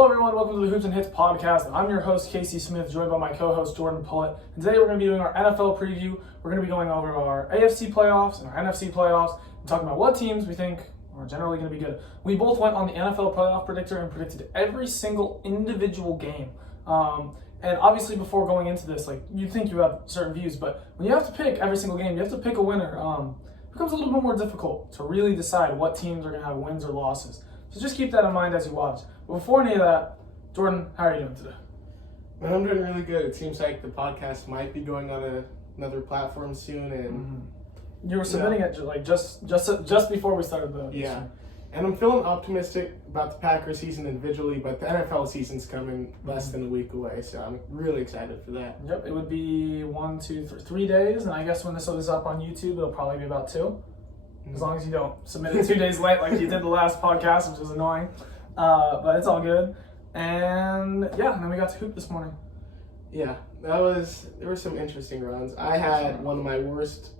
Hello everyone, welcome to the Hoops and Hits podcast. I'm your host, Casey Smith, joined by my co-host, Jordan Pullett. And today we're going to be doing our NFL preview. We're going to be going over our AFC playoffs and our NFC playoffs and talking about what teams we think are generally going to be good. We both went on the NFL playoff predictor and predicted every single individual game. And obviously before going into this, you think you have certain views, but when you have to pick every single game, you have to pick a winner. It becomes a little bit more difficult to really decide what teams are going to have wins or losses. So just keep that in mind as you watch. But before any of that, Jordan, how are you doing today? Man, I'm doing really good. It seems like the podcast might be going on another platform soon, and you were submitting it just before we started the stream. And I'm feeling optimistic about the Packers season individually, but the NFL season's coming less than a week away, so I'm really excited for that. Yep, it would be 3 days, and I guess when this is up on YouTube, it'll probably be about 2. As long as you don't submit it 2 days late like you did the last podcast, which is annoying. But it's all good. And then we got to hoop this morning. Yeah, there were some interesting runs. I had one of my worst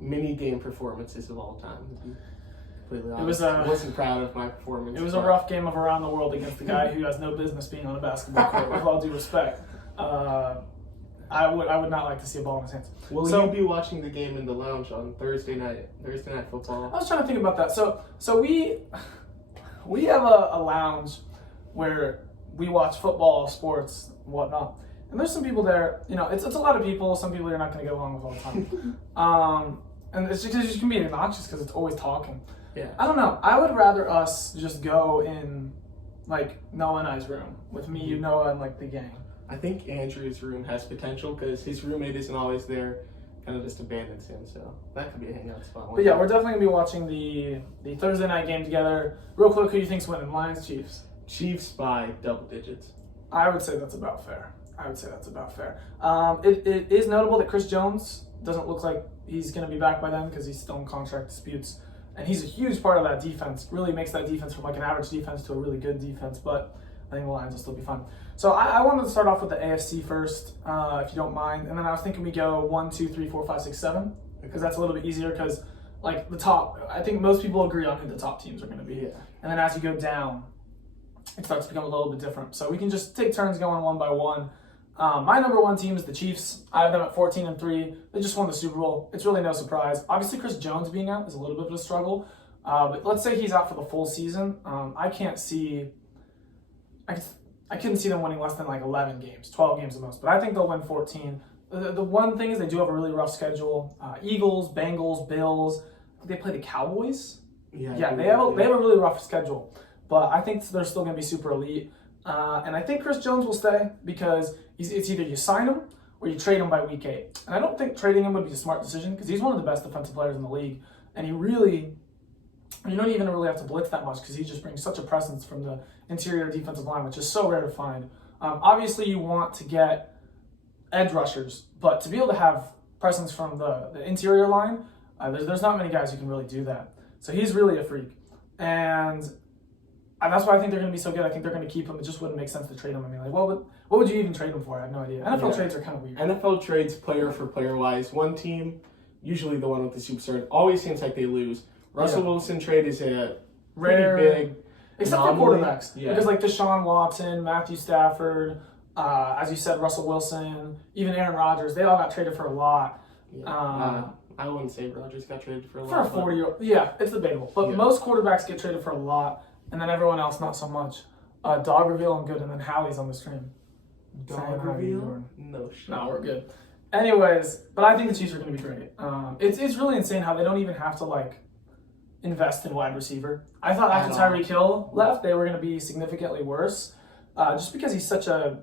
mini game performances of all time. I wasn't proud of my performance. It was a rough game of Around the World against the guy who has no business being on a basketball court, with all due respect. I would not like to see a ball in his hands. Will you be watching the game in the lounge on Thursday night football? I was trying to think about that. So we have a lounge where we watch football, sports, and whatnot. And there's some people there, it's a lot of people. Some people you're not going to get along with all the time. And it's just can be obnoxious because it's always talking. Yeah. I don't know. I would rather us just go in Noah and I's room with me, Noah, and the gang. I think Andrew's room has potential because his roommate isn't always there, kind of just abandons him, so that could be a hangout spot. But yeah, we're definitely going to be watching the Thursday night game together. Real quick, who do you think's winning? Lions, Chiefs? Chiefs by double digits. I would say that's about fair. It is notable that Chris Jones doesn't look like he's going to be back by then because he's still in contract disputes. And he's a huge part of that defense. Really makes that defense from an average defense to a really good defense. But I think the Lions will still be fun. So I wanted to start off with the AFC first, if you don't mind. And then I was thinking we go 1, 2, 3, 4, 5, 6, 7. Because that's a little bit easier because, the top, I think most people agree on who the top teams are going to be. Yeah. And then as you go down, it starts to become a little bit different. So we can just take turns going one by one. My number one team is the Chiefs. I have them at 14-3. They just won the Super Bowl. It's really no surprise. Obviously, Chris Jones being out is a little bit of a struggle. But let's say he's out for the full season. I couldn't see them winning less than 11 games, 12 games at most. But I think they'll win 14. The one thing is they do have a really rough schedule. Eagles, Bengals, Bills. I think they play the Cowboys. Yeah, they have a really rough schedule. But I think they're still going to be super elite. And I think Chris Jones will stay because it's either you sign him or you trade him by week 8. And I don't think trading him would be a smart decision because he's one of the best defensive players in the league. And you don't even really have to blitz that much because he just brings such a presence from the interior defensive line, which is so rare to find. Obviously, you want to get edge rushers, but to be able to have presence from the interior line, there's not many guys who can really do that. So he's really a freak. And that's why I think they're going to be so good. I think they're going to keep him. It just wouldn't make sense to trade him. I mean, what would you even trade him for? I have no idea. NFL trades are kind of weird. NFL trades player for player wise. One team, usually the one with the superstar, always seems like they lose. Russell Wilson trade is a rare, big, except for quarterbacks. Yeah. Because Deshaun Watson, Matthew Stafford, as you said, Russell Wilson, even Aaron Rodgers, they all got traded for a lot. Yeah. I wouldn't say Rodgers got traded for a lot. For a 40-year-old. Yeah, it's debatable. But most quarterbacks get traded for a lot. And then everyone else, not so much. Dog reveal, I'm good. And then Hallie's on the stream. Dog reveal? No shit. No, we're good. Anyways, but I think the Chiefs are going to be great. It's really insane how they don't even have to, invest in wide receiver. I thought after Tyreek Hill left, they were going to be significantly worse. Just because he's such a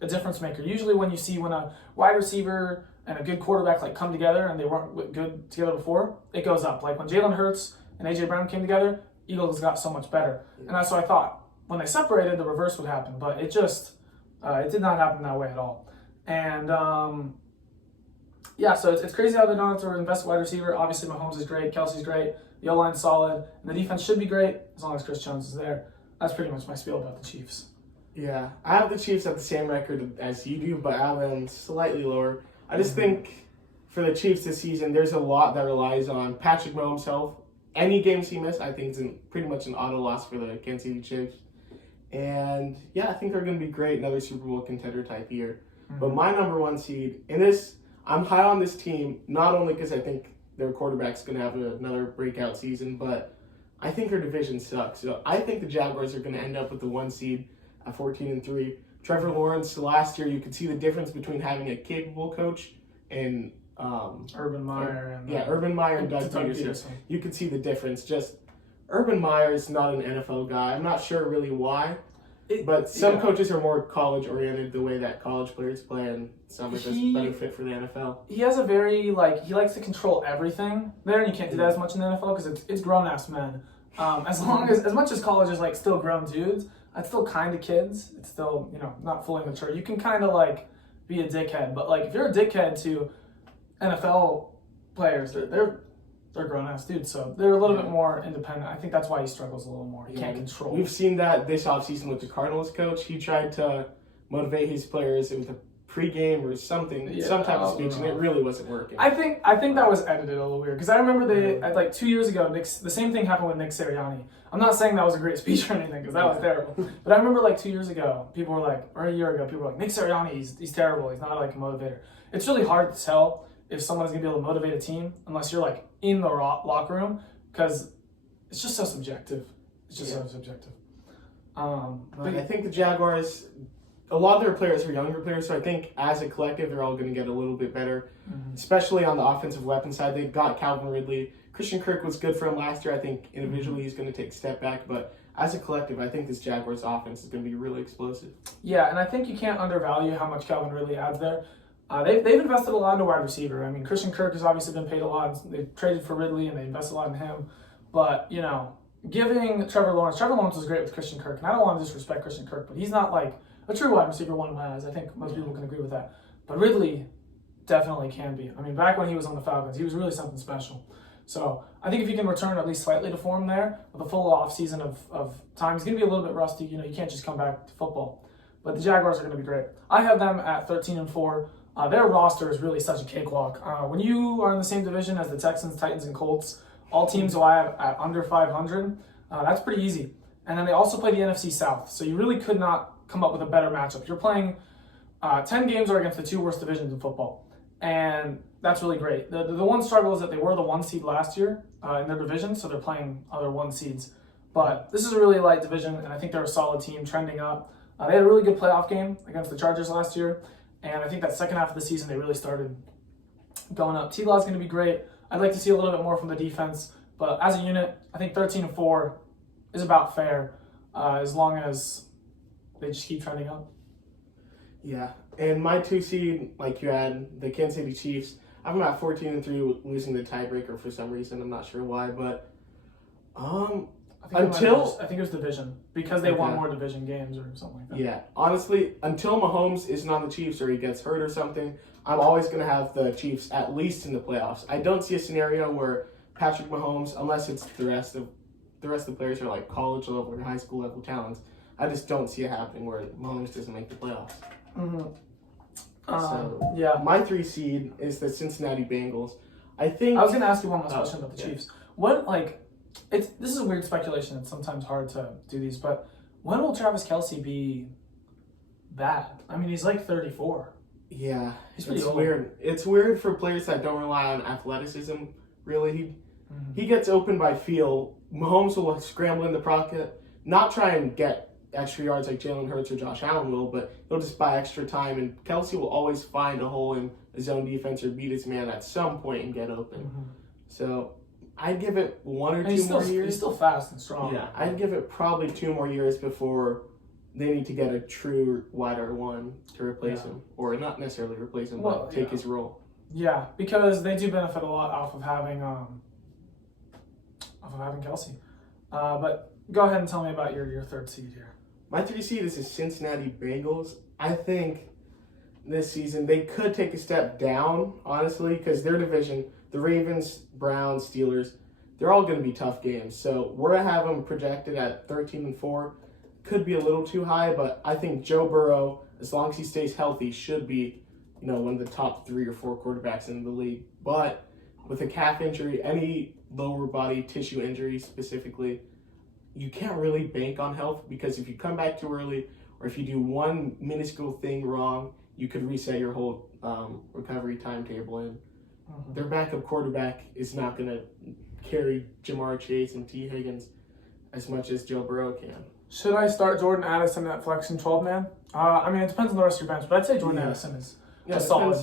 difference maker. Usually when a wide receiver and a good quarterback, come together and they weren't good together before, it goes up. When Jalen Hurts and A.J. Brown came together, Eagles got so much better. And that's what I thought. When they separated, the reverse would happen. But it just, it did not happen that way at all. And, so it's crazy how they don't have to invest in wide receiver. Obviously, Mahomes is great. Kelsey's great. The O-line's solid. And the defense should be great as long as Chris Jones is there. That's pretty much my spiel about the Chiefs. Yeah. I have the Chiefs at the same record as you do, but I have them slightly lower. I just think for the Chiefs this season, there's a lot that relies on Patrick Mahomes' health. Any games he missed, I think, is pretty much an auto loss for the Kansas City Chiefs. And yeah, I think they're going to be great. Another Super Bowl contender type year. Mm-hmm. But my number one seed in this, I'm high on this team, not only because I think their quarterback's going to have another breakout season, but I think their division sucks. So I think the Jaguars are going to end up with the 1 seed at 14-3. Trevor Lawrence, last year, you could see the difference between having a capable coach and Urban Meyer. Urban Meyer and Doug Peterson. You could see the difference. Just Urban Meyer is not an NFL guy. I'm not sure really why. But some coaches are more college-oriented, the way that college players play, and some are just better fit for the NFL. He has a very, he likes to control everything there, and you can't do that as much in the NFL because it's grown-ass men. As much as college is, still grown dudes, it's still kind of kids. It's still, not fully mature. You can kind of, be a dickhead. But, if you're a dickhead to NFL players, they're grown-ass dudes, so they're a little bit more independent. I think that's why he struggles a little more. He can't control. We've seen that this offseason with the Cardinals coach. He tried to motivate his players with a pregame or something, some type of speech, and it really wasn't working. I think that was edited a little weird, because I remember 2 years ago, the same thing happened with Nick Sirianni. I'm not saying that was a great speech or anything, because that was terrible. But I remember 2 years ago, people were or a year ago, people were Nick Sirianni, he's terrible. He's not a motivator. It's really hard to tell if someone's going to be able to motivate a team unless you're in the locker room, because it's just so subjective. It's just so subjective. But I think the Jaguars, a lot of their players are younger players, so I think as a collective they're all going to get a little bit better, especially on the offensive weapon side. They've got Calvin Ridley. Christian Kirk was good for him last year. I think individually he's going to take a step back, but as a collective, I think this Jaguars offense is going to be really explosive. Yeah, and I think you can't undervalue how much Calvin Ridley adds there. They've invested a lot into wide receiver. I mean, Christian Kirk has obviously been paid a lot. They traded for Ridley, and they invested a lot in him. But, giving Trevor Lawrence was great with Christian Kirk. And I don't want to disrespect Christian Kirk, but he's not a true wide receiver one has. I think most people can agree with that. But Ridley definitely can be. I mean, back when he was on the Falcons, he was really something special. So I think if he can return at least slightly to form there, with a full offseason of time, he's going to be a little bit rusty. You can't just come back to football. But the Jaguars are going to be great. I have them at 13-4. Their roster is really such a cakewalk. When you are in the same division as the Texans, Titans, and Colts, all teams will have at under 500. That's pretty easy. And then they also play the NFC South, so you really could not come up with a better matchup. You're playing 10 games are against the 2 worst divisions in football, and that's really great. The one struggle is that they were the 1 seed last year in their division, so they're playing other 1 seeds. But this is a really light division, and I think they're a solid team trending up. They had a really good playoff game against the Chargers last year. And I think that second half of the season, they really started going up. T-Law's going to be great. I'd like to see a little bit more from the defense. But as a unit, I think 13-4 is about fair, as long as they just keep trending up. Yeah. And my 2 seed, like you had, the Kansas City Chiefs, I'm at 14-3 losing the tiebreaker for some reason. I'm not sure why, but I think it was division, because they won more division games or something like that. Yeah, honestly, until Mahomes isn't on the Chiefs or he gets hurt or something, I'm always going to have the Chiefs at least in the playoffs. I don't see a scenario where Patrick Mahomes, unless it's the rest of the players are college level or high school level talents, I just don't see it happening where Mahomes doesn't make the playoffs. My 3 seed is the Cincinnati Bengals. I was going to ask you one last question about the Chiefs. What this is a weird speculation. It's sometimes hard to do these, but when will Travis Kelce be bad? I mean, he's 34. Yeah, he's pretty old. Weird. It's weird for players that don't rely on athleticism. Really, he gets open by feel. Mahomes will scramble in the pocket, not try and get extra yards like Jalen Hurts or Josh Allen will, but he'll just buy extra time. And Kelce will always find a hole in his own defense or beat his man at some point and get open. So I'd give it 1 or 2 more years. He's still fast and strong. Yeah, I'd give it probably 2 more years before they need to get a true wide one to replace him, or not necessarily replace him, but take his role. Yeah, because they do benefit a lot off of having Kelce. But go ahead and tell me about your 3rd seed here. My 3 seed is the Cincinnati Bengals. I think this season they could take a step down, honestly, because their division, the Ravens, Browns, Steelers, they're all going to be tough games. So we're going to have them projected at 13-4. Could be a little too high, but I think Joe Burrow, as long as he stays healthy, should be, one of the top 3 or 4 quarterbacks in the league. But with a calf injury, any lower body tissue injury specifically, you can't really bank on health because if you come back too early or if you do one minuscule thing wrong, you could reset your whole recovery timetable. And their backup quarterback is not going to carry Jamar Chase and T. Higgins as much as Joe Burrow can. Should I start Jordan Addison at flex and 12-man? I mean, it depends on the rest of your bench, but I'd say Jordan Addison is solid.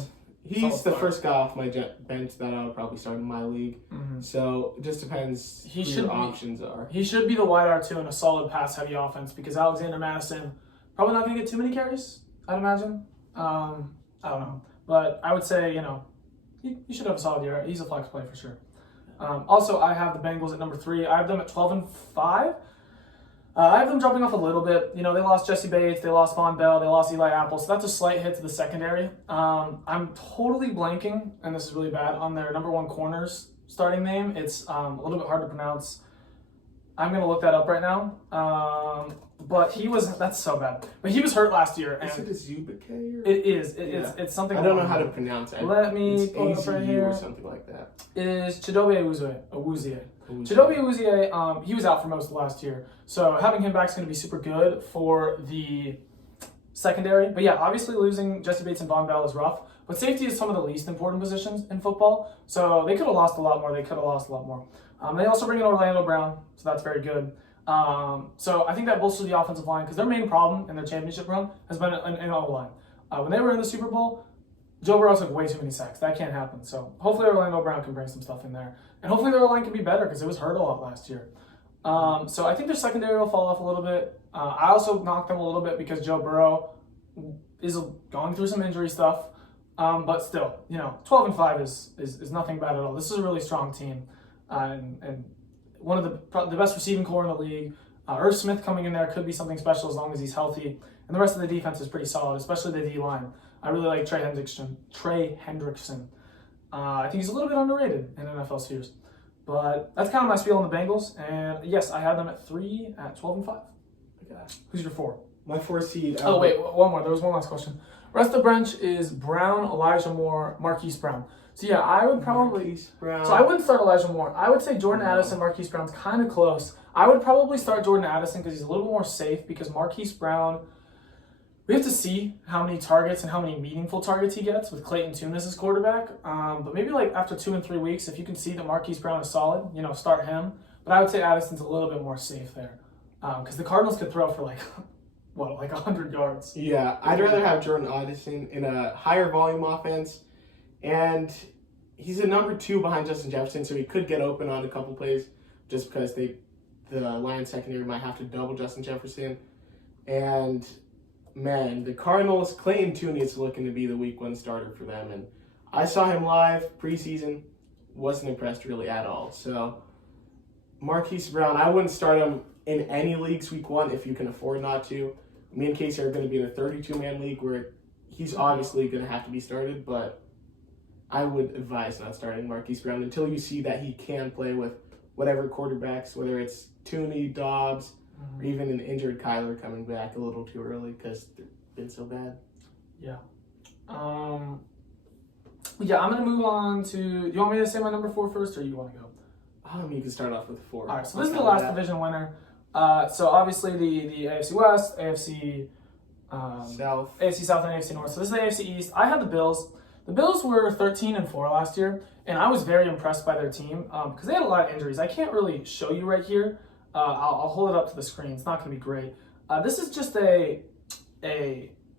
He's the first guy off my bench that I would probably start in my league. So it just depends who your options are. He should be the wide R2 in a solid pass-heavy offense because Alexander Madison probably not going to get too many carries, I'd imagine. I don't know. But I would say, he should have a solid year. He's a flex play for sure. Also, I have the Bengals at number 3. I have them at 12-5. I have them dropping off a little bit. They lost Jesse Bates, they lost Von Bell, they lost Eli Apple, so that's a slight hit to the secondary. I'm totally blanking, and this is really bad, on their number 1 corner's starting name. It's a little bit hard to pronounce. I'm going to look that up right now. But that's so bad. But he was hurt last year. And is it a Zubike? It is. It's something. I don't know how to pronounce it. Let me pull it up right here. Or something like that. It is Chidobe Awuzie. Chidobe Awuzie, he was out for most of last year. So having him back is going to be super good for the secondary. But yeah, obviously losing Jesse Bates and Von Bell is rough. But safety is some of the least important positions in football. So they could have lost a lot more. They also bring in Orlando Brown, so that's very good. So I think that bolsters the offensive line because their main problem in their championship run has been an O-line. When they were in the Super Bowl, Joe Burrow took way too many sacks. That can't happen. So hopefully Orlando Brown can bring some stuff in there. And hopefully their O-line can be better because it was hurt a lot last year. So I think their secondary will fall off a little bit. I also knocked them a little bit because Joe Burrow is going through some injury stuff. But still, 12-5 is nothing bad at all. This is a really strong team. And one of the best receiving core in the league. Irv Smith coming in there could be something special as long as he's healthy. And the rest of the defense is pretty solid, especially the D-line. I really like Trey Hendrickson. I think he's a little bit underrated in NFL spheres. But that's kind of my spiel on the Bengals. And yes, I have them at 3 at 12-5. Who's your 4? My 4 seed. Oh, wait, one more. There was one last question. Rest of the bench is Brown, Elijah Moore, Marquise Brown. So yeah, I would probably. So I wouldn't start Elijah Moore. I would say Jordan Addison, Marquise Brown's kind of close. I would probably start Jordan Addison because he's a little bit more safe. Because Marquise Brown, we have to see how many targets and how many meaningful targets he gets with Clayton Tune as his quarterback. But maybe after 2 and 3 weeks, if you can see that Marquise Brown is solid, start him. But I would say Addison's a little bit more safe there because the Cardinals could throw for 100 yards. Yeah, I'd rather have Jordan Addison in a higher volume offense. And he's a number 2 behind Justin Jefferson, so he could get open on a couple plays just because the Lions secondary might have to double Justin Jefferson. And, man, the Cardinals, Clayton Tune is looking to be the week 1 starter for them. And I saw him live preseason, wasn't impressed really at all. So, Marquise Brown, I wouldn't start him in any leagues week 1 if you can afford not to. Me and Casey are going to be in a 32-man league where he's obviously going to have to be started, but I would advise not starting Marquise Brown until you see that he can play with whatever quarterbacks, whether it's Tooney, Dobbs, or even an injured Kyler coming back a little too early because they've been so bad. Yeah. I'm going to move on to... Do you want me to say my number 4 first, or you want to go? You can start off with 4. All right, so this is the last division winner. So obviously the AFC West, AFC South, and AFC North. So this is the AFC East. I had the Bills. The Bills were 13-4 last year, and I was very impressed by their team because they had a lot of injuries. I can't really show you right here. I'll hold it up to the screen. It's not going to be great. This is just a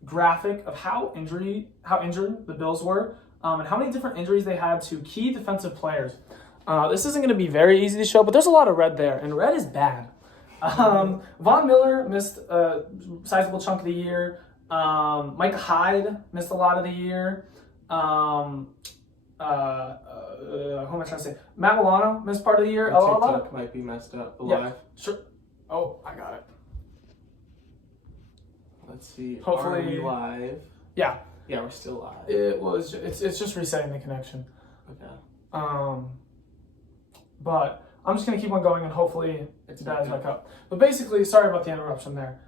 graphic of how injured the Bills were and how many different injuries they had to key defensive players. This isn't going to be very easy to show, but there's a lot of red there, and red is bad. Von Miller missed a sizable chunk of the year. Mike Hyde missed a lot of the year. Who am I trying to say? Matt Milano missed part of the year. TikTok might be messed up. Alive. Yeah, sure. Oh, I got it. Let's see. Hopefully, are we live? Yeah. Yeah, we're still live. It's just resetting the connection. Okay. But I'm just gonna keep on going and hopefully it dies back up. But basically, sorry about the interruption there.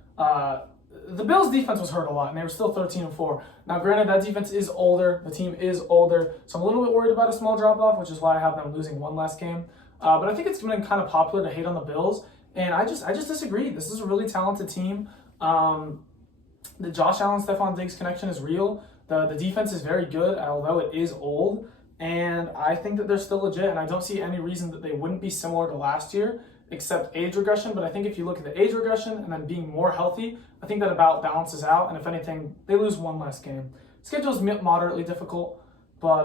The Bills' defense was hurt a lot, and they were still 13-4. Now, granted, that defense is older. The team is older, so I'm a little bit worried about a small drop-off, which is why I have them losing one last game. But I think it's been kind of popular to hate on the Bills, And I just disagree. This is a really talented team. The Josh Allen Stephon Diggs connection is real. The defense is very good, although it is old. And I think that they're still legit, and I don't see any reason that they wouldn't be similar to last year, except age regression. But I think if you look at the age regression and then being more healthy, I think that about balances out. And if anything, they lose one less game. Schedule is moderately difficult, but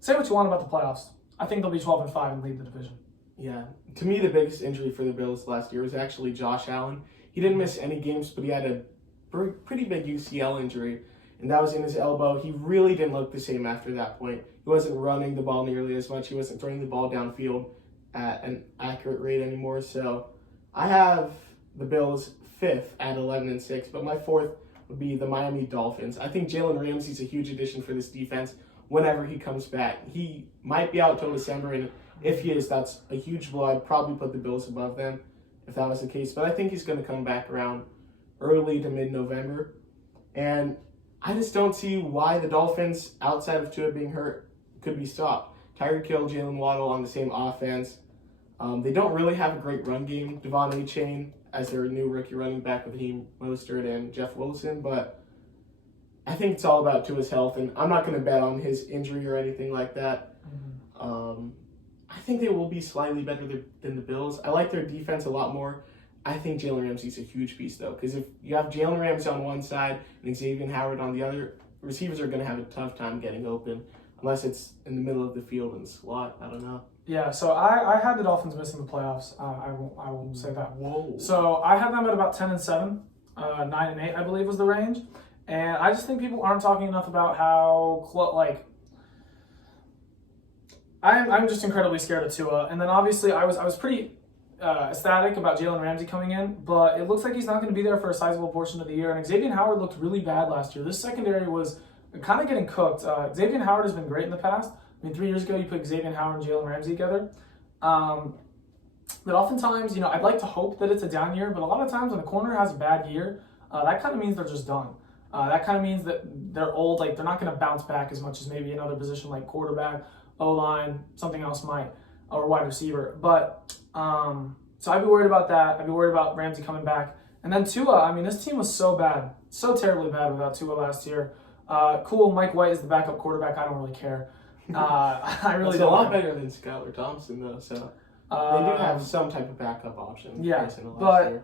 say what you want about the playoffs. I think they'll be 12-5 and lead the division. Yeah. To me, the biggest injury for the Bills last year was actually Josh Allen. He didn't miss any games, but he had a pretty big UCL injury, and that was in his elbow. He really didn't look the same after that point. He wasn't running the ball nearly as much. He wasn't throwing the ball downfield at an accurate rate anymore. So I have the Bills 5th at 11-6, but my 4th would be the Miami Dolphins. I think Jalen Ramsey's a huge addition for this defense whenever he comes back. He might be out till December, and if he is, that's a huge blow. I'd probably put the Bills above them if that was the case. But I think he's going to come back around early to mid-November. And I just don't see why the Dolphins, outside of Tua being hurt, could be stopped. Tyreek Hill, Jalen Waddle on the same offense. They don't really have a great run game. Devon Achane as their new rookie running back with Raheem Mostert and Jeff Wilson. But I think it's all about Tua's health, and I'm not going to bet on his injury or anything like that. I think they will be slightly better than the Bills. I like their defense a lot more. I think Jalen Ramsey's a huge piece, though, because if you have Jalen Ramsey on one side and Xavier Howard on the other, receivers are going to have a tough time getting open, unless it's in the middle of the field in the slot. I don't know. Yeah, so I had the Dolphins missing the playoffs. I will say that. Whoa. So I had them at about 10-7, 9-8, I believe was the range, and I just think people aren't talking enough about how I'm just incredibly scared of Tua. And then obviously I was pretty ecstatic about Jalen Ramsey coming in, but it looks like he's not going to be there for a sizable portion of the year. And Xavier Howard looked really bad last year. This secondary was kind of getting cooked. Xavier Howard has been great in the past. I mean, 3 years ago you put Xavier Howard and Jalen Ramsey together. But oftentimes, I'd like to hope that it's a down year, but a lot of times when a corner has a bad year, that kind of means they're just done. That kind of means that they're old, like they're not going to bounce back as much as maybe another position like quarterback, O-line, something else might, or wide receiver. But so I'd be worried about that. I'd be worried about Ramsey coming back. And then Tua, I mean, this team was so bad, so terribly bad without Tua last year. Cool, Mike White is the backup quarterback. I don't really care. I really don't. A lot better than Skylar Thompson, though, so they do have some type of backup option. Yeah, but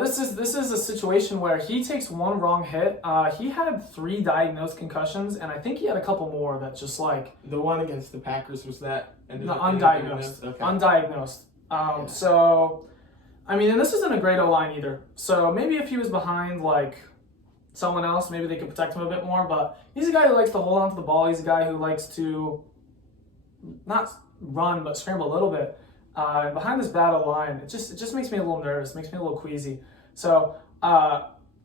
this is a situation where he takes one wrong hit. He had 3 diagnosed concussions, and I think he had a couple more that just like the one against the Packers was that undiagnosed. Okay. Undiagnosed. Yeah. So, I mean, and this isn't a great O-line either. So maybe if he was behind like someone else, maybe they could protect him a bit more. But he's a guy who likes to hold on to the ball. He's a guy who likes to not run but scramble a little bit. Behind this bad O-line, it just makes me a little nervous, makes me a little queasy. So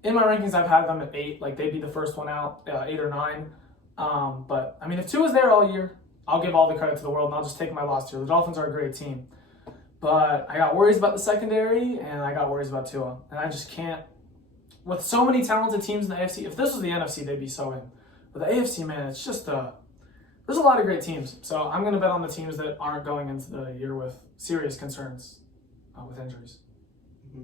in my rankings, I've had them at 8, like they'd be the first one out, 8 or 9. But I mean, if Tua's there all year, I'll give all the credit to the world, and I'll just take my loss here. The Dolphins are a great team, but I got worries about the secondary, and I got worries about Tua, and I just can't. With so many talented teams in the AFC, if this was the NFC, they'd be so in. But the AFC, man, it's just there's a lot of great teams. So I'm going to bet on the teams that aren't going into the year with serious concerns with injuries. Mm-hmm.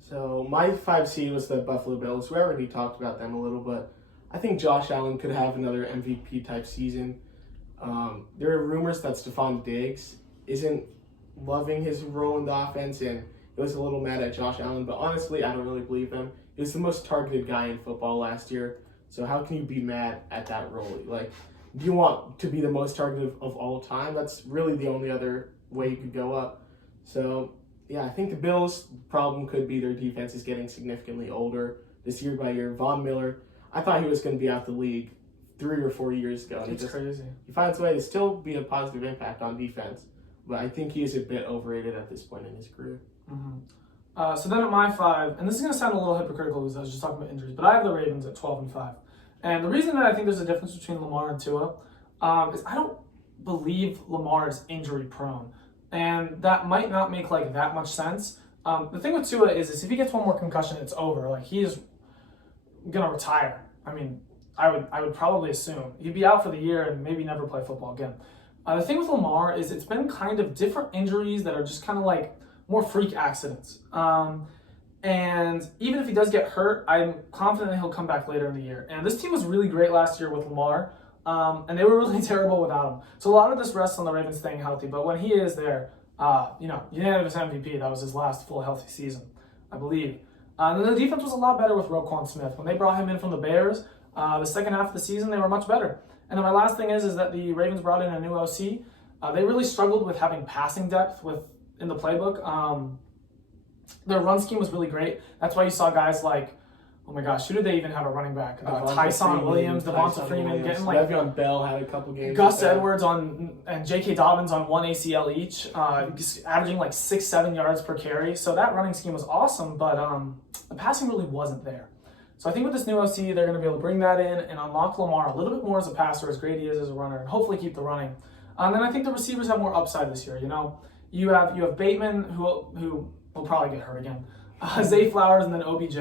So my 5 seed was the Buffalo Bills. We already talked about them a little, but I think Josh Allen could have another MVP-type season. There are rumors that Stephon Diggs isn't loving his role in the offense, and he was a little mad at Josh Allen, but honestly, I don't really believe him. He was the most targeted guy in football last year, so how can you be mad at that role? Like, do you want to be the most targeted of all time? That's really the only other way you could go up. So, yeah, I think the Bills' problem could be their defense is getting significantly older this year by year. Von Miller, I thought he was going to be out the league 3 or 4 years ago. It's crazy. He finds a way to still be a positive impact on defense, but I think he is a bit overrated at this point in his career. Mm-hmm. So then at my 5, and this is going to sound a little hypocritical because I was just talking about injuries, but I have the Ravens at 12-5. And the reason that I think there's a difference between Lamar and Tua is I don't believe Lamar is injury prone. And that might not make like that much sense. The thing with Tua is if he gets one more concussion, it's over. Like he is going to retire. I mean, I would probably assume he'd be out for the year and maybe never play football again. The thing with Lamar is it's been kind of different injuries that are just kind of like more freak accidents. And even if he does get hurt, I'm confident that he'll come back later in the year. And this team was really great last year with Lamar, and they were really terrible without him. So a lot of this rests on the Ravens staying healthy. But when he is there, unanimous MVP. That was his last full healthy season, I believe. And then the defense was a lot better with Roquan Smith. When they brought him in from the Bears, the second half of the season, they were much better. And then my last thing is that the Ravens brought in a new OC. They really struggled with having passing depth in the playbook. Their run scheme was really great. That's why you saw guys like, oh my gosh, who did they even have a running back? Tyson Williams, Devonta Freeman, getting like Le'Veon Bell had a couple games. Gus Edwards and J.K. Dobbins on one ACL each, averaging like 6-7 yards per carry. So that running scheme was awesome, but the passing really wasn't there. So I think with this new OC, they're going to be able to bring that in and unlock Lamar a little bit more as a passer, as great he is as a runner, and hopefully keep the running. And then I think the receivers have more upside this year. You have Bateman, who will probably get hurt again, Zay Flowers, and then OBJ.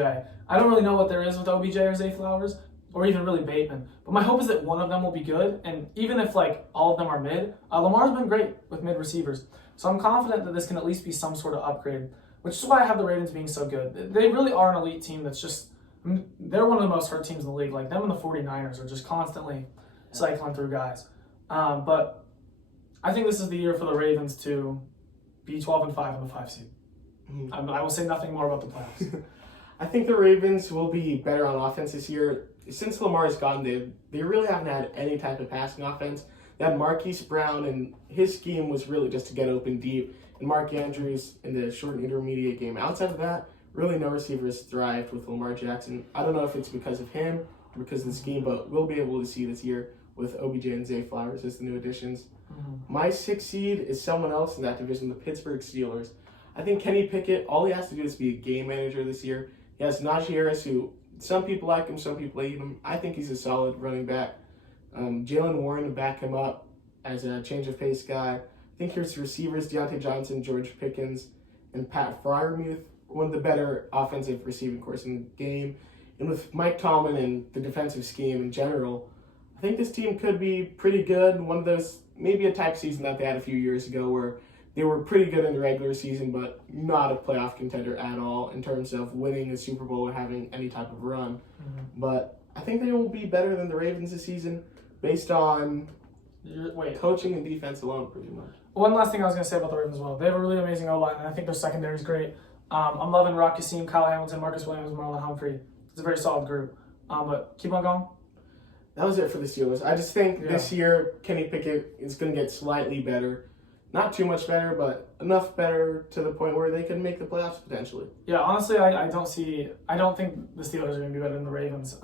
I don't really know what there is with OBJ or Zay Flowers, or even really Bateman. But my hope is that one of them will be good, and even if like all of them are mid, Lamar's been great with mid receivers. So I'm confident that this can at least be some sort of upgrade, which is why I have the Ravens being so good. They really are an elite team that's just, they're one of the most hurt teams in the league. Like them and the 49ers are just constantly cycling through guys. But I think this is the year for the Ravens to be 12-5 in the 5 seed. I will say nothing more about the playoffs. I think the Ravens will be better on offense this year. Since Lamar's gone, they really haven't had any type of passing offense. They had Marquise Brown, and his scheme was really just to get open deep, and Mark Andrews in the short and intermediate game. Outside of that, really no receivers thrived with Lamar Jackson. I don't know if it's because of him or because of the scheme, but we'll be able to see this year with OBJ and Zay Flowers as the new additions. My 6th seed is someone else in that division, the Pittsburgh Steelers. I think Kenny Pickett, all he has to do is be a game manager this year. He has Najee Harris, who some people like him, some people hate him. I think he's a solid running back. Jalen Warren to back him up as a change of pace guy. I think his receivers, Deontay Johnson, George Pickens, and Pat Freiermuth, one of the better offensive receiving corps in the game. And with Mike Tomlin and the defensive scheme in general, I think this team could be pretty good. One of those, maybe a type season that they had a few years ago where they were pretty good in the regular season, but not a playoff contender at all in terms of winning a Super Bowl or having any type of run. But I think they will be better than the Ravens this season based on coaching and defense alone, pretty much. One last thing I was going to say about the Ravens as well. They have a really amazing O-line, and I think their secondary is great. I'm loving Rock Yassim, Kyle Hamilton, Marcus Williams, Marlon Humphrey. It's a very solid group. But keep on going. That was it for the Steelers. I just think this year Kenny Pickett is going to get slightly better. Not too much better, but enough better to the point where they can make the playoffs potentially. Yeah, honestly, I don't think the Steelers are going to be better than the Ravens.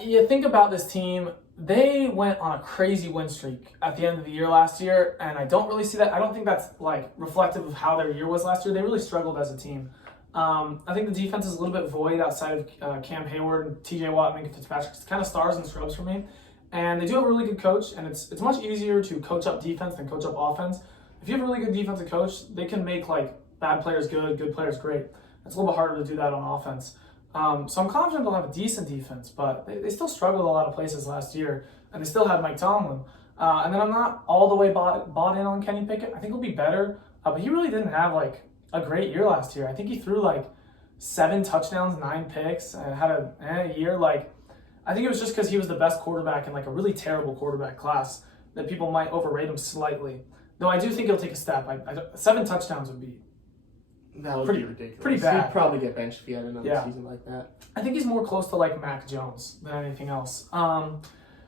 You think about this team, they went on a crazy win streak at the end of the year last year, and I don't really see that. I don't think that's like reflective of how their year was last year. They really struggled as a team. I think the defense is a little bit void outside of Cam Hayward and TJ Watt and Minka Fitzpatrick. It's kind of stars and scrubs for me. And they do have a really good coach, and it's much easier to coach up defense than coach up offense. If you have a really good defensive coach, they can make like bad players good players great. It's a little bit harder to do that on offense. So I'm confident they'll have a decent defense, but they still struggled a lot of places last year, and they still had Mike Tomlin. And then I'm not all the way bought in on Kenny Pickett. I think he'll be better, but he really didn't have like a great year last year. I think he threw like 7 touchdowns, 9 picks, and had a year like. I think it was just because he was the best quarterback in like a really terrible quarterback class that people might overrate him slightly. Though I do think he'll take a step. 7 touchdowns would be pretty ridiculous. Pretty bad. He'd probably get benched if he had another season like that. I think he's more close to like Mac Jones than anything else.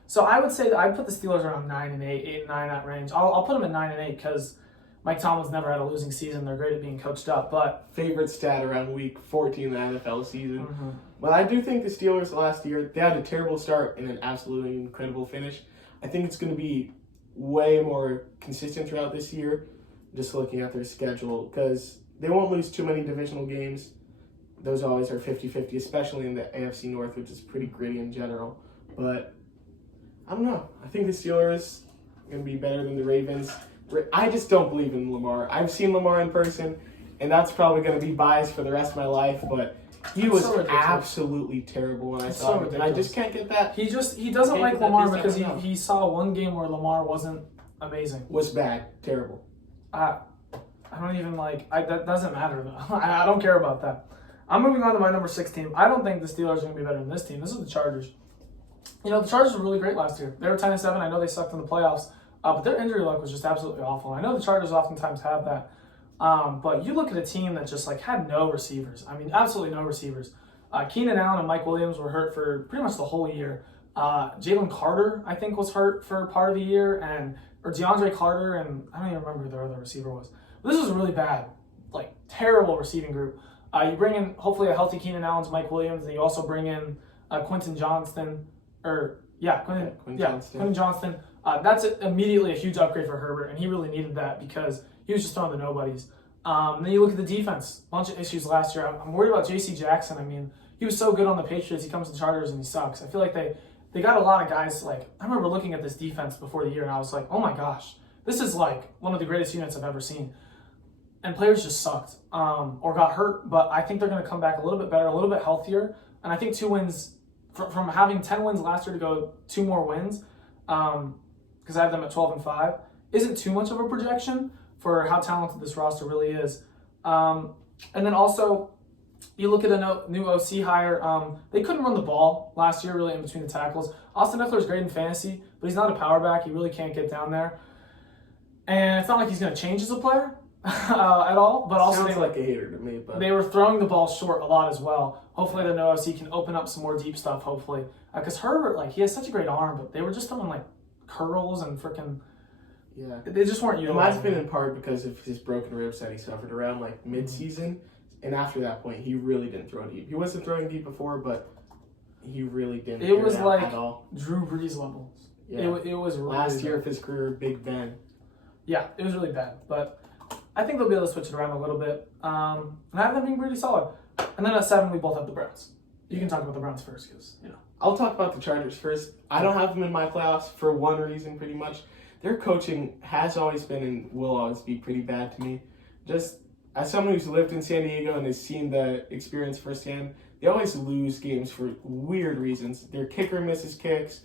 So I would say that I'd put the Steelers around 9-8, 8-9, that range. I'll put them at 9-8 because Mike Tomlin's never had a losing season. They're great at being coached up. But favorite stat around week 14 of the NFL season. But I do think the Steelers last year, they had a terrible start and an absolutely incredible finish. I think it's going to be way more consistent throughout this year, just looking at their schedule, because they won't lose too many divisional games. Those always are 50-50, especially in the AFC North, which is pretty gritty in general. But I don't know. I think the Steelers are going to be better than the Ravens. I just don't believe in Lamar. I've seen Lamar in person, and that's probably going to be biased for the rest of my life, but he was absolutely terrible when I saw him. And I just can't get that. He doesn't like Lamar because he saw one game where Lamar wasn't amazing. Was bad, terrible. I don't even that doesn't matter though. I don't care about that. I'm moving on to my number 6 team. I don't think the Steelers are going to be better than this team. This is the Chargers. You know, the Chargers were really great last year. They were 10-7. I know they sucked in the playoffs, but their injury luck was just absolutely awful. I know the Chargers oftentimes have that. But you look at a team that just had no receivers. I mean, absolutely no receivers. Keenan Allen and Mike Williams were hurt for pretty much the whole year. Jalen Carter, I think, was hurt for part of the year, or DeAndre Carter, and I don't even remember who their other receiver was. But this was really bad, terrible receiving group. You bring in, hopefully, a healthy Keenan Allen to Mike Williams, and you also bring in Quentin Johnston. Quentin Johnston. That's immediately a huge upgrade for Herbert, and he really needed that because he was just throwing to nobodies. And then you look at the defense, bunch of issues last year. I'm worried about J.C. Jackson. I mean, he was so good on the Patriots. He comes to the Chargers and he sucks. I feel like they got a lot of guys. I remember looking at this defense before the year, and I was like, oh my gosh, this is one of the greatest units I've ever seen. And players just sucked or got hurt, but I think they're going to come back a little bit better, a little bit healthier. And I think 2 wins, from having 10 wins last year to go 2 more wins, because I have them at 12-5, isn't too much of a projection for how talented this roster really is. And then also, you look at a new OC hire. They couldn't run the ball last year, really, in between the tackles. Austin Eckler's great in fantasy, but he's not a power back. He really can't get down there. And it's not like he's going to change as a player at all. But also, sounds like a hater to me. But they were throwing the ball short a lot as well. Hopefully, the new OC can open up some more deep stuff, hopefully. Because Herbert, he has such a great arm, but they were just throwing, curls and freaking... Yeah. They just weren't utilizing. It might have been in part because of his broken ribs that he suffered around, mid-season. And after that point, he really didn't throw deep. He wasn't throwing deep before, but he really didn't. It was at all. Drew Brees levels. Yeah. It was really last year of his career, Big Ben. Yeah, it was really bad. But I think they'll be able to switch it around a little bit. And I have them being pretty solid. And then at 7, we both have the Browns. You can talk about the Browns first because, I'll talk about the Chargers first. I don't have them in my playoffs for one reason, pretty much. Their coaching has always been and will always be pretty bad to me. Just as someone who's lived in San Diego and has seen the experience firsthand, they always lose games for weird reasons. Their kicker misses kicks.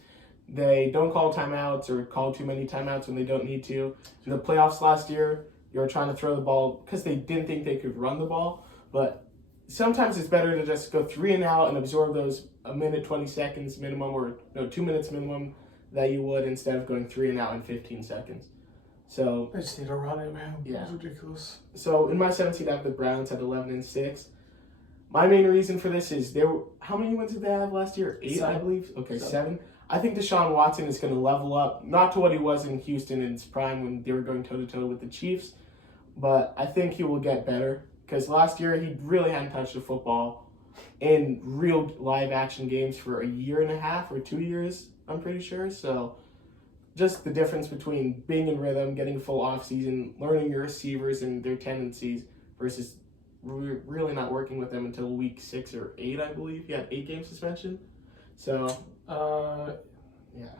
They don't call timeouts or call too many timeouts when they don't need to. In the playoffs last year, they were trying to throw the ball because they didn't think they could run the ball. But sometimes it's better to just go 3 and out and absorb those 1 minute, 20 seconds minimum, or 2 minutes minimum that you would instead of going 3 and out in 15 seconds. So they just need to run it, man. Yeah. It's ridiculous. So in my 17, I have the Browns at 11-6. My main reason for this is how many wins did they have last year? 8, 7. I believe. Okay, 7. I think Deshaun Watson is going to level up, not to what he was in Houston in his prime when they were going toe-to-toe with the Chiefs, but I think he will get better because last year he really hadn't touched a football in real live action games for 1.5 years or 2 years, I'm pretty sure. So just the difference between being in rhythm, getting a full off season, learning your receivers and their tendencies versus really not working with them until week 6 or 8, I believe. He had 8-game suspension. So,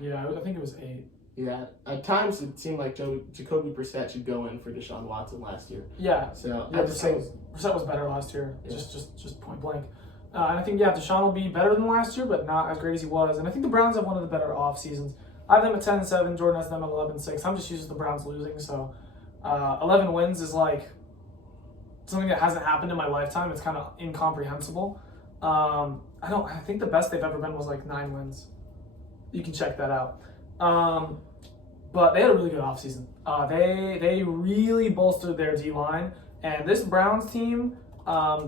yeah, I think it was 8. Yeah, at times it seemed like Jacoby Brissett should go in for Deshaun Watson last year. Yeah. So yeah, Brissett was better last year, just point blank. And I think, Deshaun will be better than last year, but not as great as he was. And I think the Browns have one of the better off seasons. I have them at 10-7. Jordan has them at 11-6. I'm just used to the Browns losing, so 11 wins is something that hasn't happened in my lifetime. It's kind of incomprehensible. I think the best they've ever been was 9 wins. You can check that out. But they had a really good offseason. They really bolstered their D-line. And this Browns team,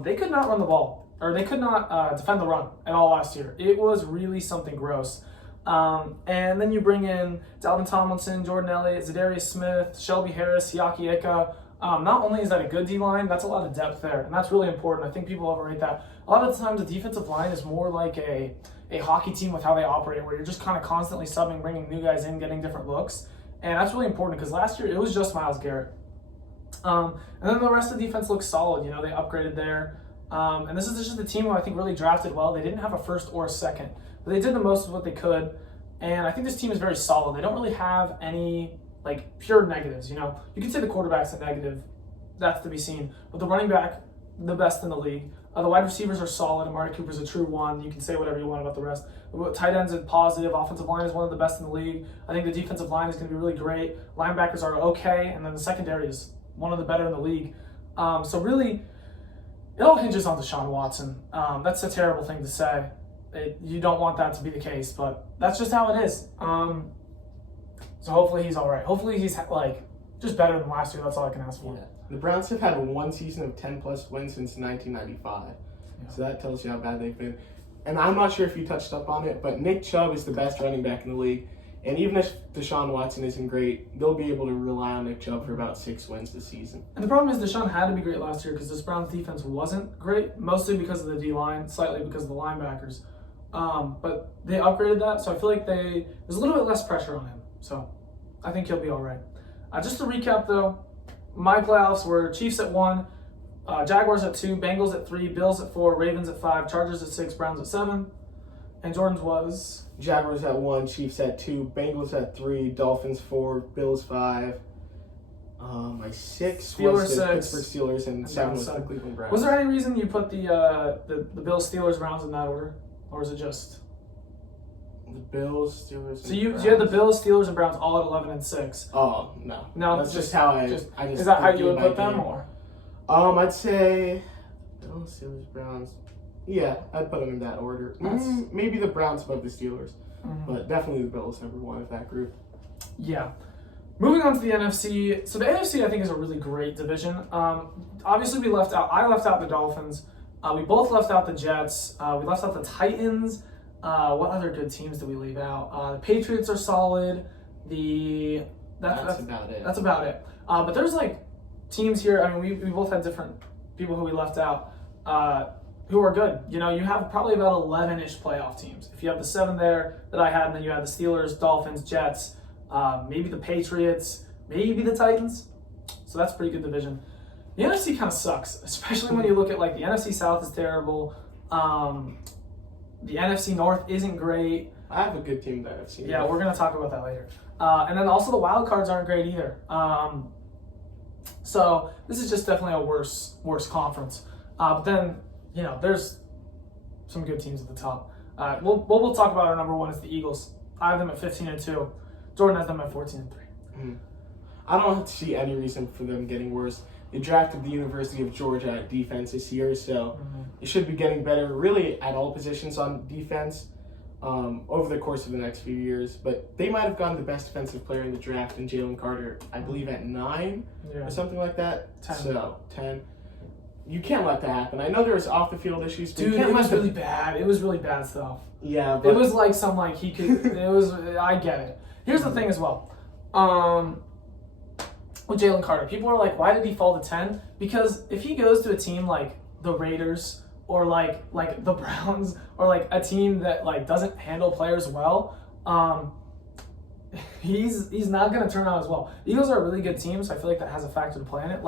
they could not run the ball. Or they could not defend the run at all last year. It was really something gross. And then you bring in Dalvin Tomlinson, Jordan Elliott, Zadarius Smith, Shelby Harris, Siaki Ika. Not only is that a good D-line, that's a lot of depth there. And that's really important. I think people overrate that. A lot of the times the defensive line is more like a hockey team with how they operate, where you're just kind of constantly subbing, bringing new guys in, getting different looks. And that's really important because last year it was just Myles Garrett. And then the rest of the defense looks solid. They upgraded there. And this is just a team who I think really drafted well. They didn't have a first or a second, but they did the most of what they could. And I think this team is very solid. They don't really have any pure negatives. You can say the quarterback's a negative. That's to be seen. But the running back the best in the league. The wide receivers are solid. Amari Cooper's a true one. You can say whatever you want about the rest. Tight ends are positive. Offensive line is one of the best in the league. I think the defensive line is going to be really great. Linebackers are okay, and then the secondary is one of the better in the league. So really, it all hinges on Deshaun Watson. That's a terrible thing to say. You don't want that to be the case, but that's just how it is. So hopefully he's all right. Hopefully he's just better than last year. That's all I can ask for. Yeah. The Browns have had one season of 10-plus wins since 1995. Yeah. So that tells you how bad they've been. And I'm not sure if you touched up on it, but Nick Chubb is the best running back in the league. And even if Deshaun Watson isn't great, they'll be able to rely on Nick Chubb for about 6 wins this season. And the problem is Deshaun had to be great last year because this Browns defense wasn't great, mostly because of the D-line, slightly because of the linebackers. But they upgraded that, so I feel like there's a little bit less pressure on him. So I think he'll be all right. Just to recap, though, my playoffs were Chiefs at 1, Jaguars at 2, Bengals at 3, Bills at 4, Ravens at 5, Chargers at 6, Browns at 7. And Jordan's was? Jaguars at 1, Chiefs at 2, Bengals at 3, Dolphins 4, Bills 5. My 6 was the Pittsburgh Steelers, and 7 was the Cleveland Browns. Was there any reason you put the Bills, Steelers, Browns in that order? Or is it just the Bills, Steelers? So you had the Bills, Steelers, and Browns all at 11 and 6. Oh no, that's just how I just. Is that how you would put them, or? I'd say Bills, Steelers, Browns. Yeah, I'd put them in that order. Maybe the Browns above the Steelers, but definitely the Bills number 1 of that group. Yeah. Moving on to the NFC. So the NFC, I think, is a really great division. Obviously, I left out the Dolphins. We both left out the Jets. We left out the Titans. What other good teams did we leave out? The Patriots are solid. That's about it. That's about it. But there's teams here. I mean, we both had different people who we left out who are good. You have probably about 11-ish playoff teams. If you have the 7 there that I had, and then you had the Steelers, Dolphins, Jets, maybe the Patriots, maybe the Titans. So that's a pretty good division. The NFC kind of sucks, especially when you look at the NFC South is terrible. The NFC North isn't great. I have a good team in the NFC. Yeah, we're going to talk about that later. And then also the wild cards aren't great either. So this is just definitely a worse conference. But then, there's some good teams at the top. We'll talk about our number 1 is the Eagles. I have them at 15-2. Jordan has them at 14-3. I don't see any reason for them getting worse. They drafted the University of Georgia at defense this year, so it should be getting better really at all positions on defense over the course of the next few years. But they might have gotten the best defensive player in the draft in Jalen Carter, I believe at 9 or something like that. 10. So 10. You can't let that happen. I know there was off the field issues. Dude, it was really bad. It was really bad stuff. Yeah, but it was he could. It was. I get it. Here's the thing as well. With Jalen Carter, people are like, why did he fall to 10? Because if he goes to a team like the Raiders or like the Browns or a team that doesn't handle players well, he's not going to turn out as well. The Eagles are a really good team, so I feel like that has a factor to play in it.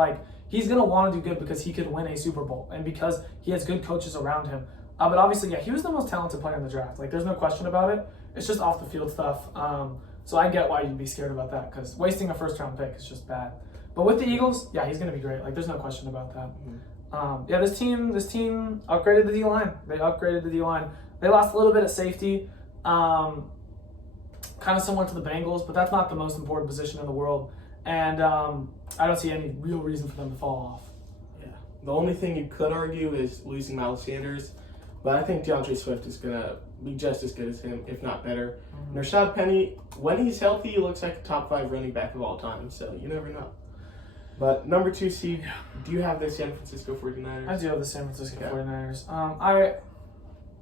He's going to want to do good because he could win a Super Bowl and because he has good coaches around him. But obviously, yeah, he was the most talented player in the draft. There's no question about it. It's just off the field stuff. So I get why you'd be scared about that because wasting a first-round pick is just bad. But with the Eagles, yeah, he's going to be great. There's no question about that. This team upgraded the D-line. They upgraded the D-line. They lost a little bit at safety, kind of similar to the Bengals, but that's not the most important position in the world. And I don't see any real reason for them to fall off. Yeah. The only thing you could argue is losing Miles Sanders, but I think DeAndre Swift is going to be just as good as him, if not better. Rashad Penny, when he's healthy, he looks like a top 5 running back of all time, so you never know. But number 2 seed, do you have the San Francisco 49ers? I do have the San Francisco 49ers.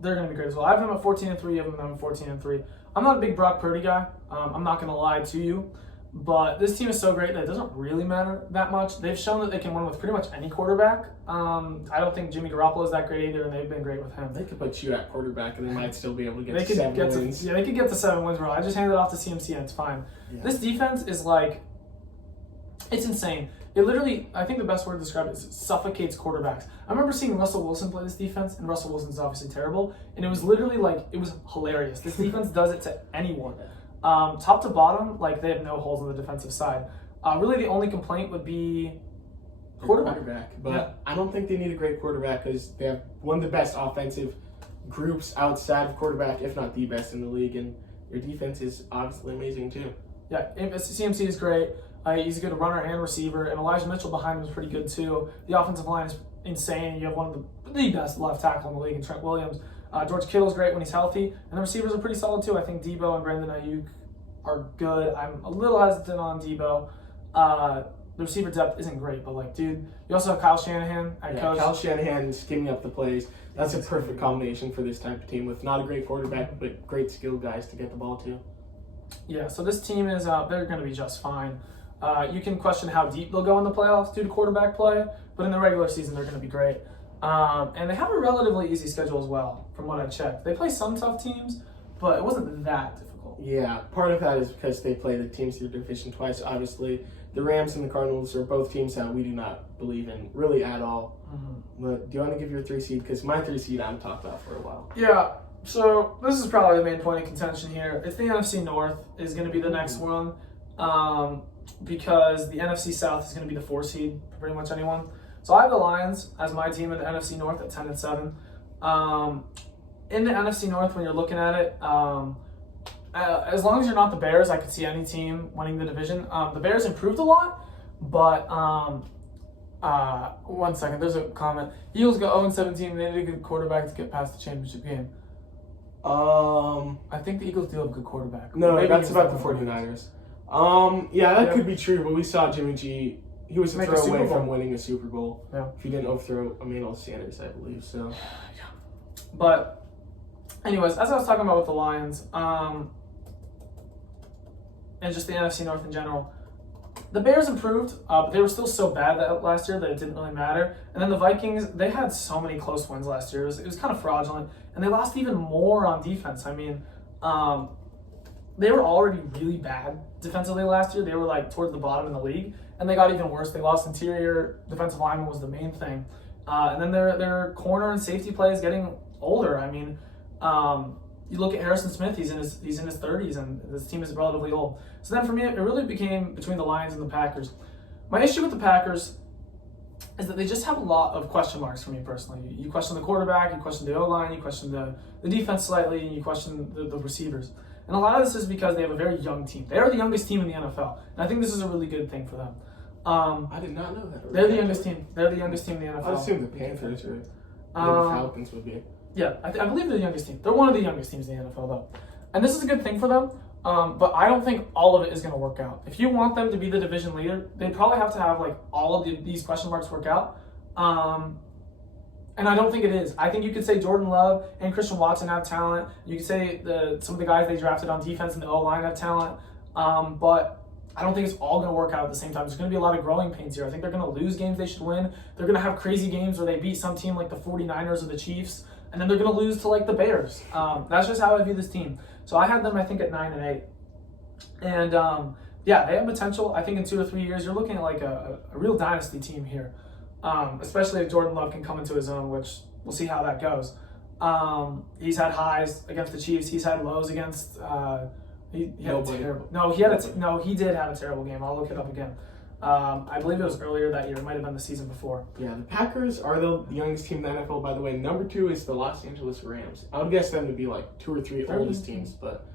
They're going to be great as well. I have them at 14-3, you have them at 14-3. I'm not a big Brock Purdy guy. I'm not going to lie to you. But this team is so great that it doesn't really matter that much. They've shown that they can win with pretty much any quarterback. I don't think Jimmy Garoppolo is that great either, and they've been great with him. They could put you at quarterback, and they might still be able to get to 7 wins. They could get to 7 wins, bro. I just handed it off to CMC, and it's fine. Yeah. This defense is it's insane. It literally, I think the best word to describe it is it suffocates quarterbacks. I remember seeing Russell Wilson play this defense, and Russell Wilson's obviously terrible, and it was literally it was hilarious. This defense does it to anyone. Top to bottom, they have no holes on the defensive side. Really, the only complaint would be quarterback. But I don't think they need a great quarterback because they have one of the best offensive groups outside of quarterback, if not the best in the league, and their defense is obviously amazing too. Yeah, CMC is great. He's a good runner and receiver, and Elijah Mitchell behind him is pretty good too. The offensive line is insane. You have one of the best left tackle in the league in Trent Williams. George Kittle's great when he's healthy, and the receivers are pretty solid too. I think Debo and Brandon Ayuk are good. I'm a little hesitant on Debo. The receiver depth isn't great, but like, dude, you also have Kyle Shanahan at coach. Kyle Shanahan scheming up the plays. That's a perfect combination for this type of team with not a great quarterback, but great skilled guys to get the ball to. Yeah, so this team is they're going to be just fine. You can question how deep they'll go in the playoffs due to quarterback play, but in the regular season they're going to be great. And they have a relatively easy schedule as well, from what I checked. They play some tough teams, but it wasn't that difficult. Yeah, part of that is because they play the teams through division twice. Obviously, the Rams and the Cardinals are both teams that we do not believe in really at all. Mm-hmm. But do you want to give your 3 seed? Because my 3 seed I'm talked about for a while. Yeah, so this is probably the main point of contention here. It's the NFC North is going to be the next one, because the NFC South is going to be the 4 seed for pretty much anyone. So I have the Lions as my team in the NFC North at 10-7. In the NFC North, when you're looking at it, as long as you're not the Bears, I could see any team winning the division. The Bears improved a lot, but 1 second, there's a comment. Eagles go 0-17. They need a good quarterback to get past the championship game. I think the Eagles do have a good quarterback. No, maybe that's about the 49ers. Yeah, that could be true, but we saw Jimmy G. He was a throw away from winning a Super Bowl. Yeah. If he didn't overthrow Emmanuel Sanders, I believe. So, but anyways, as I was talking about with the Lions, and just the NFC North in general, the Bears improved, but they were still so bad that last year that it didn't really matter. And then the Vikings, they had so many close wins last year. It was kind of fraudulent, and they lost even more on defense. I mean, they were already really bad defensively last year. They were like towards the bottom in the league, and they got even worse. They lost interior defensive lineman was the main thing, and then their corner and safety play is getting older. I mean, you look at Harrison Smith; he's in his 30s, and this team is relatively old. So then for me, it really became between the Lions and the Packers. My issue with the Packers is that they just have a lot of question marks for me personally. You question the quarterback, you question the O-line, you question the defense slightly, and you question the receivers. And a lot of this is because they have a very young team. They are the youngest team in the NFL, and I think this is a really good thing for them. I did not know that. They're the youngest team. They're the youngest team in the NFL. I assume the Panthers or the Falcons would be. Yeah, I believe they're the youngest team. They're one of the youngest teams in the NFL, though. And this is a good thing for them, but I don't think all of it is going to work out. If you want them to be the division leader, they probably have to have like all of these question marks work out. And I don't think it is. I think you could say Jordan Love and Christian Watson have talent. You could say some of the guys they drafted on defense and the O-line have talent. But I don't think it's all going to work out at the same time. There's going to be a lot of growing pains here. I think they're going to lose games they should win. They're going to have crazy games where they beat some team like the 49ers or the Chiefs, and then they're going to lose to like the Bears. That's just how I view this team. So I had them, I think, at 9-8. And yeah, they have potential. I think in 2 or 3 years, you're looking at like a real dynasty team here. Especially if Jordan Love can come into his own, which we'll see how that goes. He's had highs against the Chiefs. He's had lows against. He had a terrible. He did have a terrible game. I'll look it up again. I believe it was earlier that year. It might have been the season before. Yeah, the Packers are the youngest team in the NFL, by the way. Number 2 is the Los Angeles Rams. I would guess them to be like 2 or 3 oldest teams, but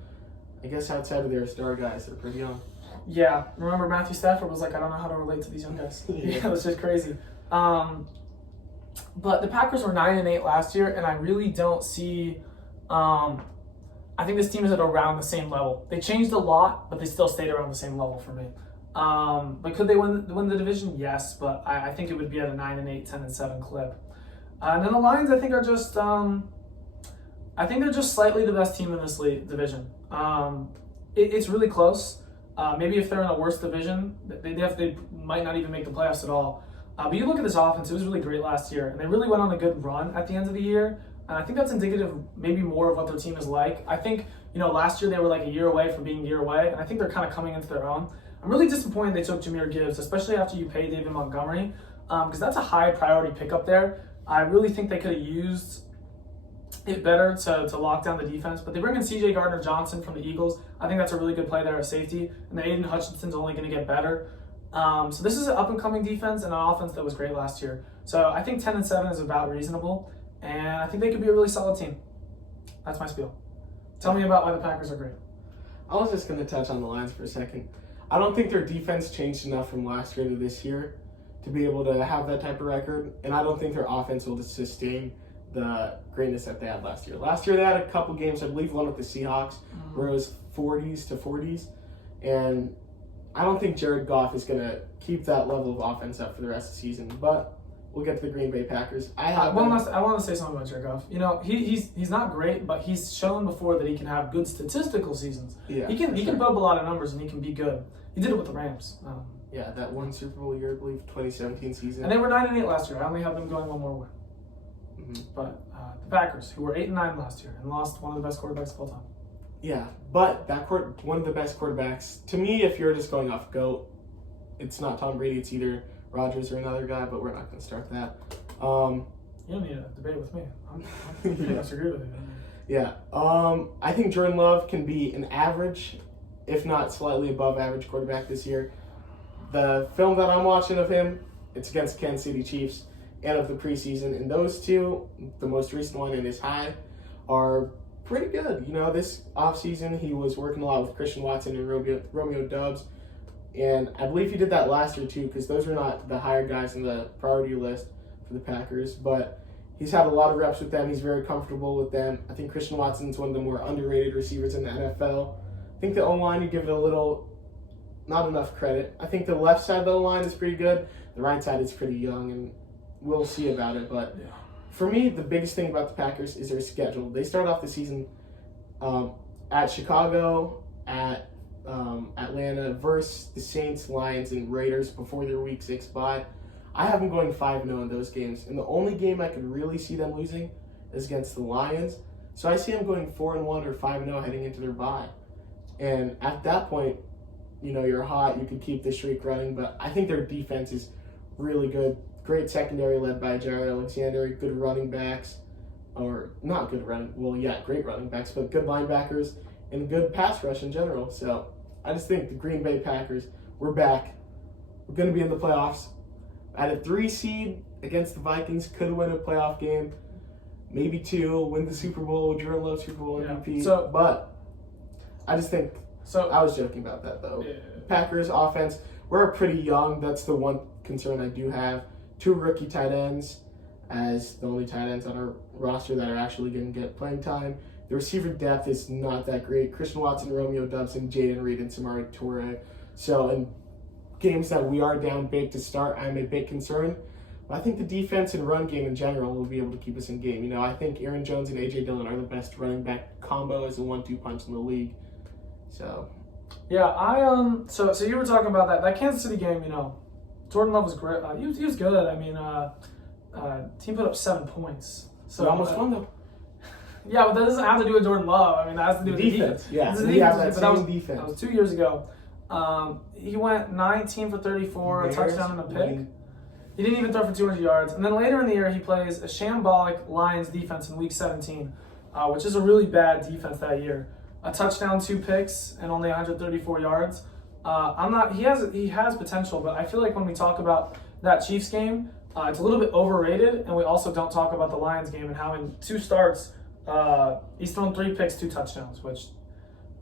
I guess outside of their star guys, they're pretty young. Yeah, remember Matthew Stafford was like, I don't know how to relate to these young guys. Yeah, it was just crazy. But the Packers were 9-8 last year, and I really don't see. I think this team is at around the same level. They changed a lot, but they still stayed around the same level for me. But could they win the division? Yes, but I think it would be at a 9-8, 10-7 clip. And then the Lions, I think, are just. I think they're just slightly the best team in this division. It's really close. Maybe if they're in a worse division, they might not even make the playoffs at all. But you look at this offense, it was really great last year, and they really went on a good run at the end of the year. And I think that's indicative maybe more of what their team is like. I think, last year they were like a year away from being a year away, and I think they're kind of coming into their own. I'm really disappointed they took Jahmyr Gibbs, especially after you pay David Montgomery, because that's a high priority pickup there. I really think they could have used it better to lock down the defense, but they bring in C.J. Gardner-Johnson from the Eagles. I think that's a really good play there at safety, and the Aiden Hutchinson's only going to get better. So this is an up-and-coming defense and an offense that was great last year. So I think 10-7 is about reasonable, and I think they could be a really solid team. That's my spiel. Tell me about why the Packers are great. I was just going to touch on the Lions for a second. I don't think their defense changed enough from last year to this year to be able to have that type of record, and I don't think their offense will sustain the greatness that they had last year. Last year they had a couple games, I believe one with the Seahawks, where it was 40s to 40s, and I don't think Jared Goff is going to keep that level of offense up for the rest of the season, but we'll get to the Green Bay Packers. I want to say something about Jared Goff. You know, he's not great, but he's shown before that he can have good statistical seasons. Yeah, he can put up a lot of numbers and he can be good. He did it with the Rams. Yeah, that one Super Bowl year, I believe, 2017 season. And they were 9-8 last year. I only have them going one more win. Mm-hmm. But the Packers, who were 8-9 last year and lost one of the best quarterbacks of all time. Yeah, but one of the best quarterbacks. To me, if you're just going off GOAT, it's not Tom Brady. It's either Rodgers or another guy, but we're not going to start that. You don't need to debate with me. I'm disagree with you. Yeah. I think Jordan Love can be an average, if not slightly above average quarterback this year. The film that I'm watching of him, it's against Kansas City Chiefs and of the preseason, and those two, the most recent one and his high, are pretty good. You know, this offseason he was working a lot with Christian Watson and Romeo Doubs, and I believe he did that last year too, because those are not the higher guys in the priority list for the Packers, but he's had a lot of reps with them. He's very comfortable with them. I think Christian Watson's one of the more underrated receivers in the NFL. I think the O-line, you give it a little, not enough credit. I think the left side of the O-line is pretty good. The right side is pretty young, and we'll see about it. But for me, the biggest thing about the Packers is their schedule. They start off the season at Chicago, at Atlanta, versus the Saints, Lions, and Raiders before their Week 6 bye. I have them going 5-0 in those games, and the only game I could really see them losing is against the Lions. So I see them going 4-1 or 5-0 heading into their bye. And at that point, you know, you're hot, you could keep the streak running, but I think their defense is really good. Great secondary led by Jared Alexander, good running backs, or not good running, well, yeah, great running backs, but good linebackers and good pass rush in general. So I just think the Green Bay Packers, we're back. We're going to be in the playoffs. At a 3 seed against the Vikings, could win a playoff game, maybe 2, win the Super Bowl, Jordan Love Super Bowl MVP. So, but I just think, I was joking about that though. Yeah. Packers offense, we're pretty young. That's the one concern I do have. 2 rookie tight ends as the only tight ends on our roster that are actually going to get playing time. The receiver depth is not that great. Christian Watson, Romeo Doubs, and Jaden Reed and Samari Toure. So in games that we are down big to start, I'm a bit concerned. But I think the defense and run game in general will be able to keep us in game. You know, I think Aaron Jones and A.J. Dillon are the best running back combo as a 1-2 punch in the league. So, yeah, so you were talking about that Kansas City game. You know, Jordan Love was great. He was good. I mean, team put up 7 points. So we almost won though. Yeah, but that doesn't have to do with Jordan Love. I mean, that has to do with the defense. Yeah, that was defense. That was 2 years ago. He went 19 for 34, a touchdown and a pick. He didn't even throw for 200 yards. And then later in the year, he plays a shambolic Lions defense in Week 17, which is a really bad defense that year. A touchdown, 2 picks, and only 134 yards. He has potential, but I feel like when we talk about that Chiefs game, it's a little bit overrated, and we also don't talk about the Lions game and how in 2 starts, he's thrown 3 picks, 2 touchdowns, which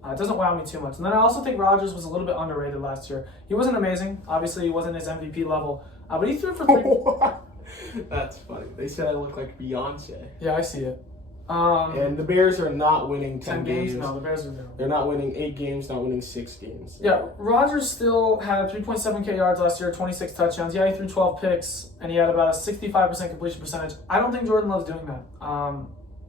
it doesn't wow me too much. And then I also think Rodgers was a little bit underrated last year. He wasn't amazing. Obviously, he wasn't his MVP level, but he threw for 3. That's funny. They said I look like Beyonce. Yeah, I see it. And the Bears are not winning 10 games. No, the Bears are there. They're not winning 8 games, not winning 6 games. Yeah, Rodgers still had 3.7K yards last year, 26 touchdowns. Yeah, he threw 12 picks, and he had about a 65% completion percentage. I don't think Jordan Love's doing that.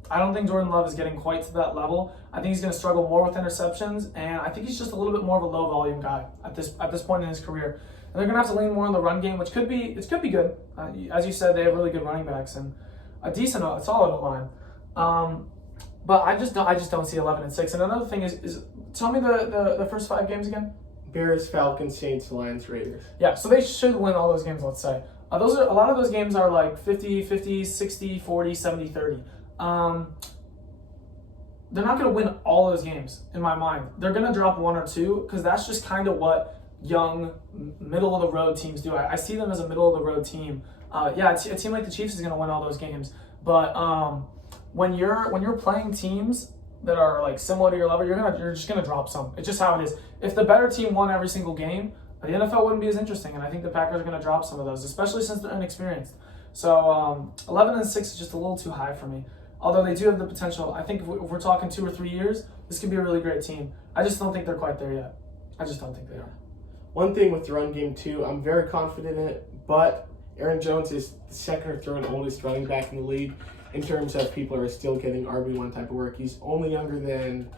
I don't think Jordan Love is getting quite to that level. I think he's going to struggle more with interceptions, and I think he's just a little bit more of a low-volume guy at this point in his career. And they're going to have to lean more on the run game, which could be good. As you said, they have really good running backs and a solid line. But I just don't see 11-6. And another thing is tell me the first 5 games again. Bears, Falcons, Saints, Lions, Raiders. Yeah, so they should win all those games. Let's say a lot of those games are like 50-50, 60-40, 70-30. They're not going to win all those games in my mind. They're going to drop 1 or 2 because that's just kind of what young, middle of the road teams do. I see them as a middle of the road team. Yeah, a team like the Chiefs is going to win all those games, but when you're playing teams that are like similar to your level, you're just gonna drop some. It's just how it is. If the better team won every single game, the NFL wouldn't be as interesting, and I think the Packers are gonna drop some of those, especially since they're inexperienced. So 11-6 is just a little too high for me. Although they do have the potential. I think if we're talking 2 or 3 years, this could be a really great team. I just don't think they're quite there yet. I just don't think they are. One thing with the run game too, I'm very confident in it, but Aaron Jones is the second or third oldest running back in the league. In terms of people are still getting RB1 type of work. He's only younger than,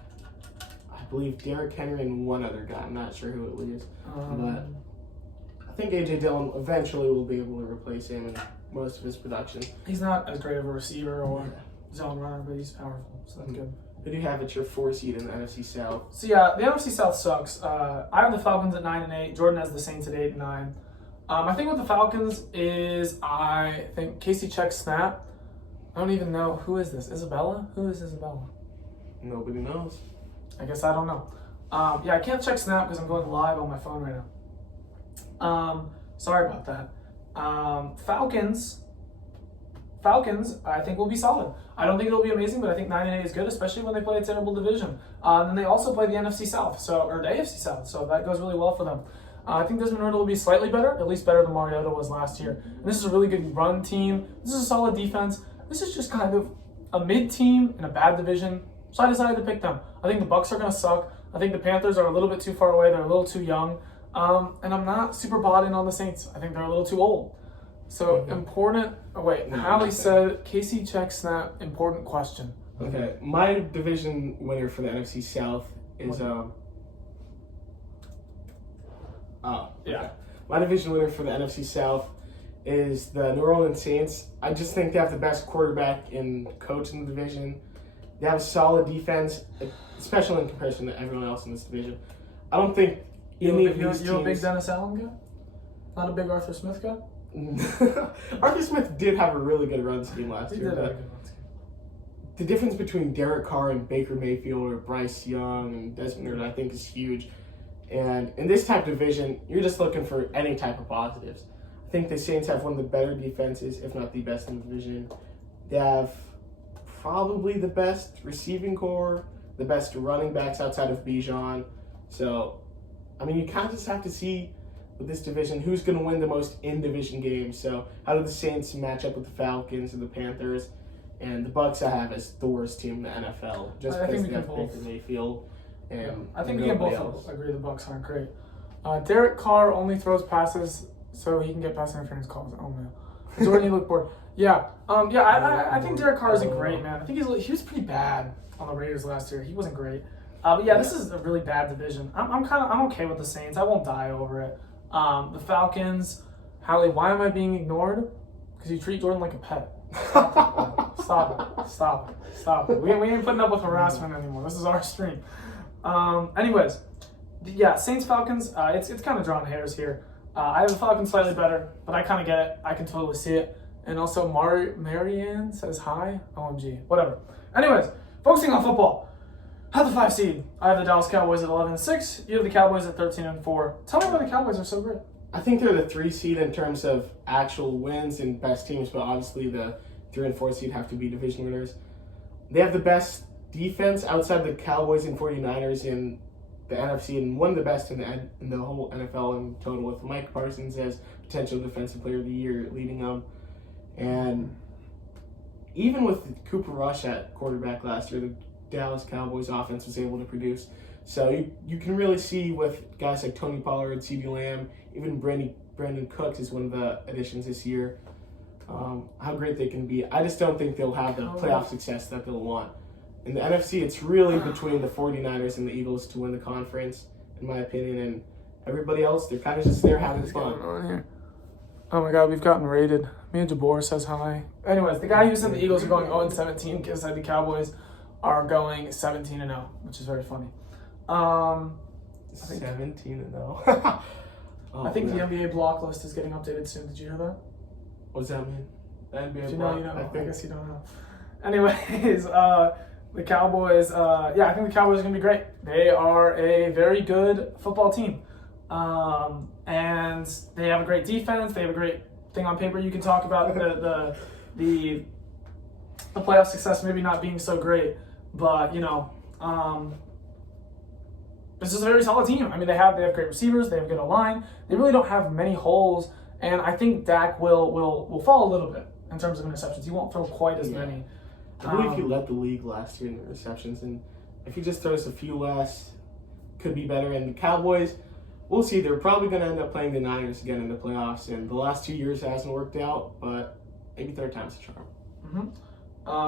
I believe, Derrick Henry and one other guy. I'm not sure who it is. But I think A.J. Dillon eventually will be able to replace him in most of his production. He's not as great of a receiver or zone runner, but he's powerful, so that's good. Who do you have at your 4 seed in the NFC South? So yeah, the NFC South sucks. I have the Falcons at 9-8. Jordan has the Saints at 8-9. I think with the Falcons is I think Casey checks snap. I don't even know. Who is this? Isabella? Who is Isabella? Nobody knows. I guess I don't know. Yeah, I can't check snap because I'm going live on my phone right now. Sorry about that. Falcons, I think will be solid. I don't think it'll be amazing, but I think 9-8 is good, especially when they play a terrible division. And then they also play the NFC South, or the AFC South, so that goes really well for them. I think Desmond Riddle will be slightly better, at least better than Mariota was last year. And this is a really good run team. This is a solid defense. This is just kind of a mid-team in a bad division, so I decided to pick them. I think the Bucs are going to suck. I think the Panthers are a little bit too far away. They're a little too young. And I'm not super bought in on the Saints. I think they're a little too old. So important. Oh, wait. Hallie said, Casey check snap, important question. Okay. My division winner for the NFC South is... My division winner for the NFC South is the New Orleans Saints. I just think they have the best quarterback and coach in the division. They have a solid defense, especially in comparison to everyone else in this division. I don't think any of these teams... You're a big Dennis Allen guy? Not a big Arthur Smith guy? Arthur Smith did have a really good run scheme last year. But the difference between Derek Carr and Baker Mayfield or Bryce Young and Desmond Riddle, I think, is huge. And in this type of division, you're just looking for any type of positives. I think the Saints have one of the better defenses, if not the best in the division. They have probably the best receiving core, the best running backs outside of Bijan. So, I mean, you kind of just have to see with this division who's going to win the most in-division games. So, how do the Saints match up with the Falcons and the Panthers? And the Bucs I have as the worst team in the NFL, just because they have Baker Mayfield. And I think we can both agree the Bucs aren't great. Derek Carr only throws passes so he can get pass interference calls. Oh man, Jordan, you look bored. Yeah, I think Derek Carr isn't great, man. I think he was pretty bad on the Raiders last year. He wasn't great. But yeah, this is a really bad division. I'm okay with the Saints. I won't die over it. The Falcons, Hallie, why am I being ignored? Because you treat Jordan like a pet. Stop it. We ain't putting up with harassment anymore. This is our stream. Anyways, yeah, Saints Falcons. It's kind of drawing hairs here. I have the Falcons slightly better, but I kind of get it. I can totally see it. And also, Marianne says hi. OMG, whatever. Anyways, focusing on football. I have the 5 seed. I have the Dallas Cowboys at 11-6. You have the Cowboys at 13-4. Tell me why the Cowboys are so great. I think they're the 3 seed in terms of actual wins and best teams, but obviously the 3 and 4 seed have to be division winners. They have the best defense outside the Cowboys and 49ers in the NFC, and one of the best in the whole NFL in total, with Mike Parsons as potential defensive player of the year leading them. And even with Cooper Rush at quarterback last year, the Dallas Cowboys offense was able to produce. So you can really see with guys like Tony Pollard, CeeDee Lamb, even Brandon Cooks is one of the additions this year, how great they can be. I just don't think they'll have the playoff success that they'll want. In the NFC, it's really between the 49ers and the Eagles to win the conference, in my opinion. And everybody else, they're kind of just there having fun. On here? Oh my God, we've gotten raided. Me and Jabor says hi. Anyways, the guy who said the Eagles are going 0-17 said the Cowboys are going 17-0, which is very funny. 17-0. I think the NBA block list is getting updated soon. Did you hear that? What does that mean? The NBA if you block? know, you know. I guess you don't know. Anyways, the Cowboys, I think the Cowboys are going to be great. They are a very good football team. And they have a great defense. They have a great thing on paper. You can talk about the playoff success maybe not being so great, but this is a very solid team. I mean, they have great receivers. They have good O-line. They really don't have many holes, and I think Dak will fall a little bit in terms of interceptions. He won't throw quite as many. I believe he led the league last year in interceptions, and if he just throws a few less, could be better. And the Cowboys, we'll see. They're probably going to end up playing the Niners again in the playoffs, and the last 2 years hasn't worked out, but maybe third time's a charm.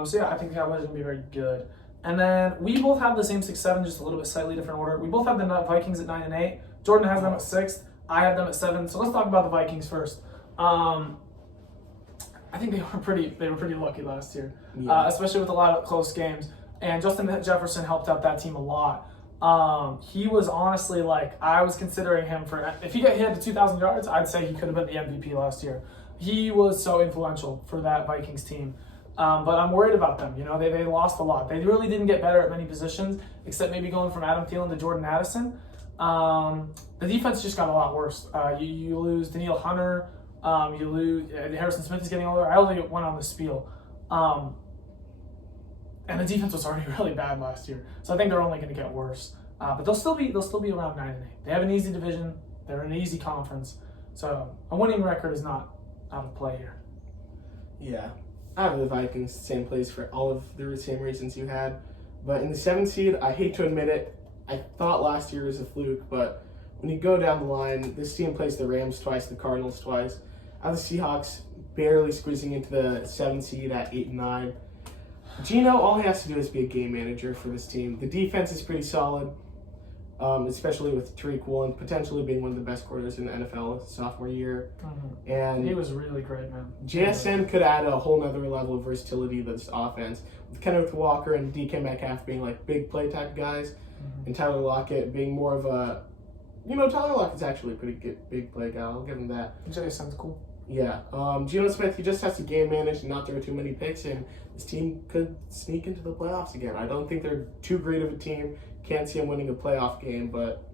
So yeah, I think the Cowboys are going to be very good. And then we both have the same 6-7, just a little bit slightly different order. We both have the Vikings at 9-8. Jordan has them at 6th. I have them at 7. So let's talk about the Vikings first. I think they were pretty lucky last year, especially with a lot of close games. And Justin Jefferson helped out that team a lot. He was honestly I was considering him for, if he had the 2,000 yards, I'd say he could have been the MVP last year. He was so influential for that Vikings team. But I'm worried about them. They lost a lot. They really didn't get better at many positions, except maybe going from Adam Thielen to Jordan Addison. The defense just got a lot worse. You lose Danielle Hunter. You lose Harrison Smith is getting older. I only went on the spiel. And the defense was already really bad last year. So I think they're only going to get worse. But they'll still be around 9-8. They have an easy division. They're in an easy conference. So a winning record is not out of play here. Yeah. I have the Vikings, same place for all of the same reasons you had. But in the 7th seed, I hate to admit it, I thought last year was a fluke, but when you go down the line, this team plays the Rams twice, the Cardinals twice. I have the Seahawks barely squeezing into the 7th seed at 8-9. Gino, all he has to do is be a game manager for this team. The defense is pretty solid, especially with Tariq Woolen potentially being one of the best quarterbacks in the NFL his sophomore year. And he was really great, man. JSN could add a whole nother level of versatility to this offense, with Kenneth Walker and DK Metcalf being big play type guys, and Tyler Lockett being more of a, Tyler Lockett's actually a pretty good big play guy. I'll give him that. JSN's cool. Yeah. Geno Smith, he just has to game manage and not throw too many picks, and this team could sneak into the playoffs again. I don't think they're too great of a team. Can't see them winning a playoff game, but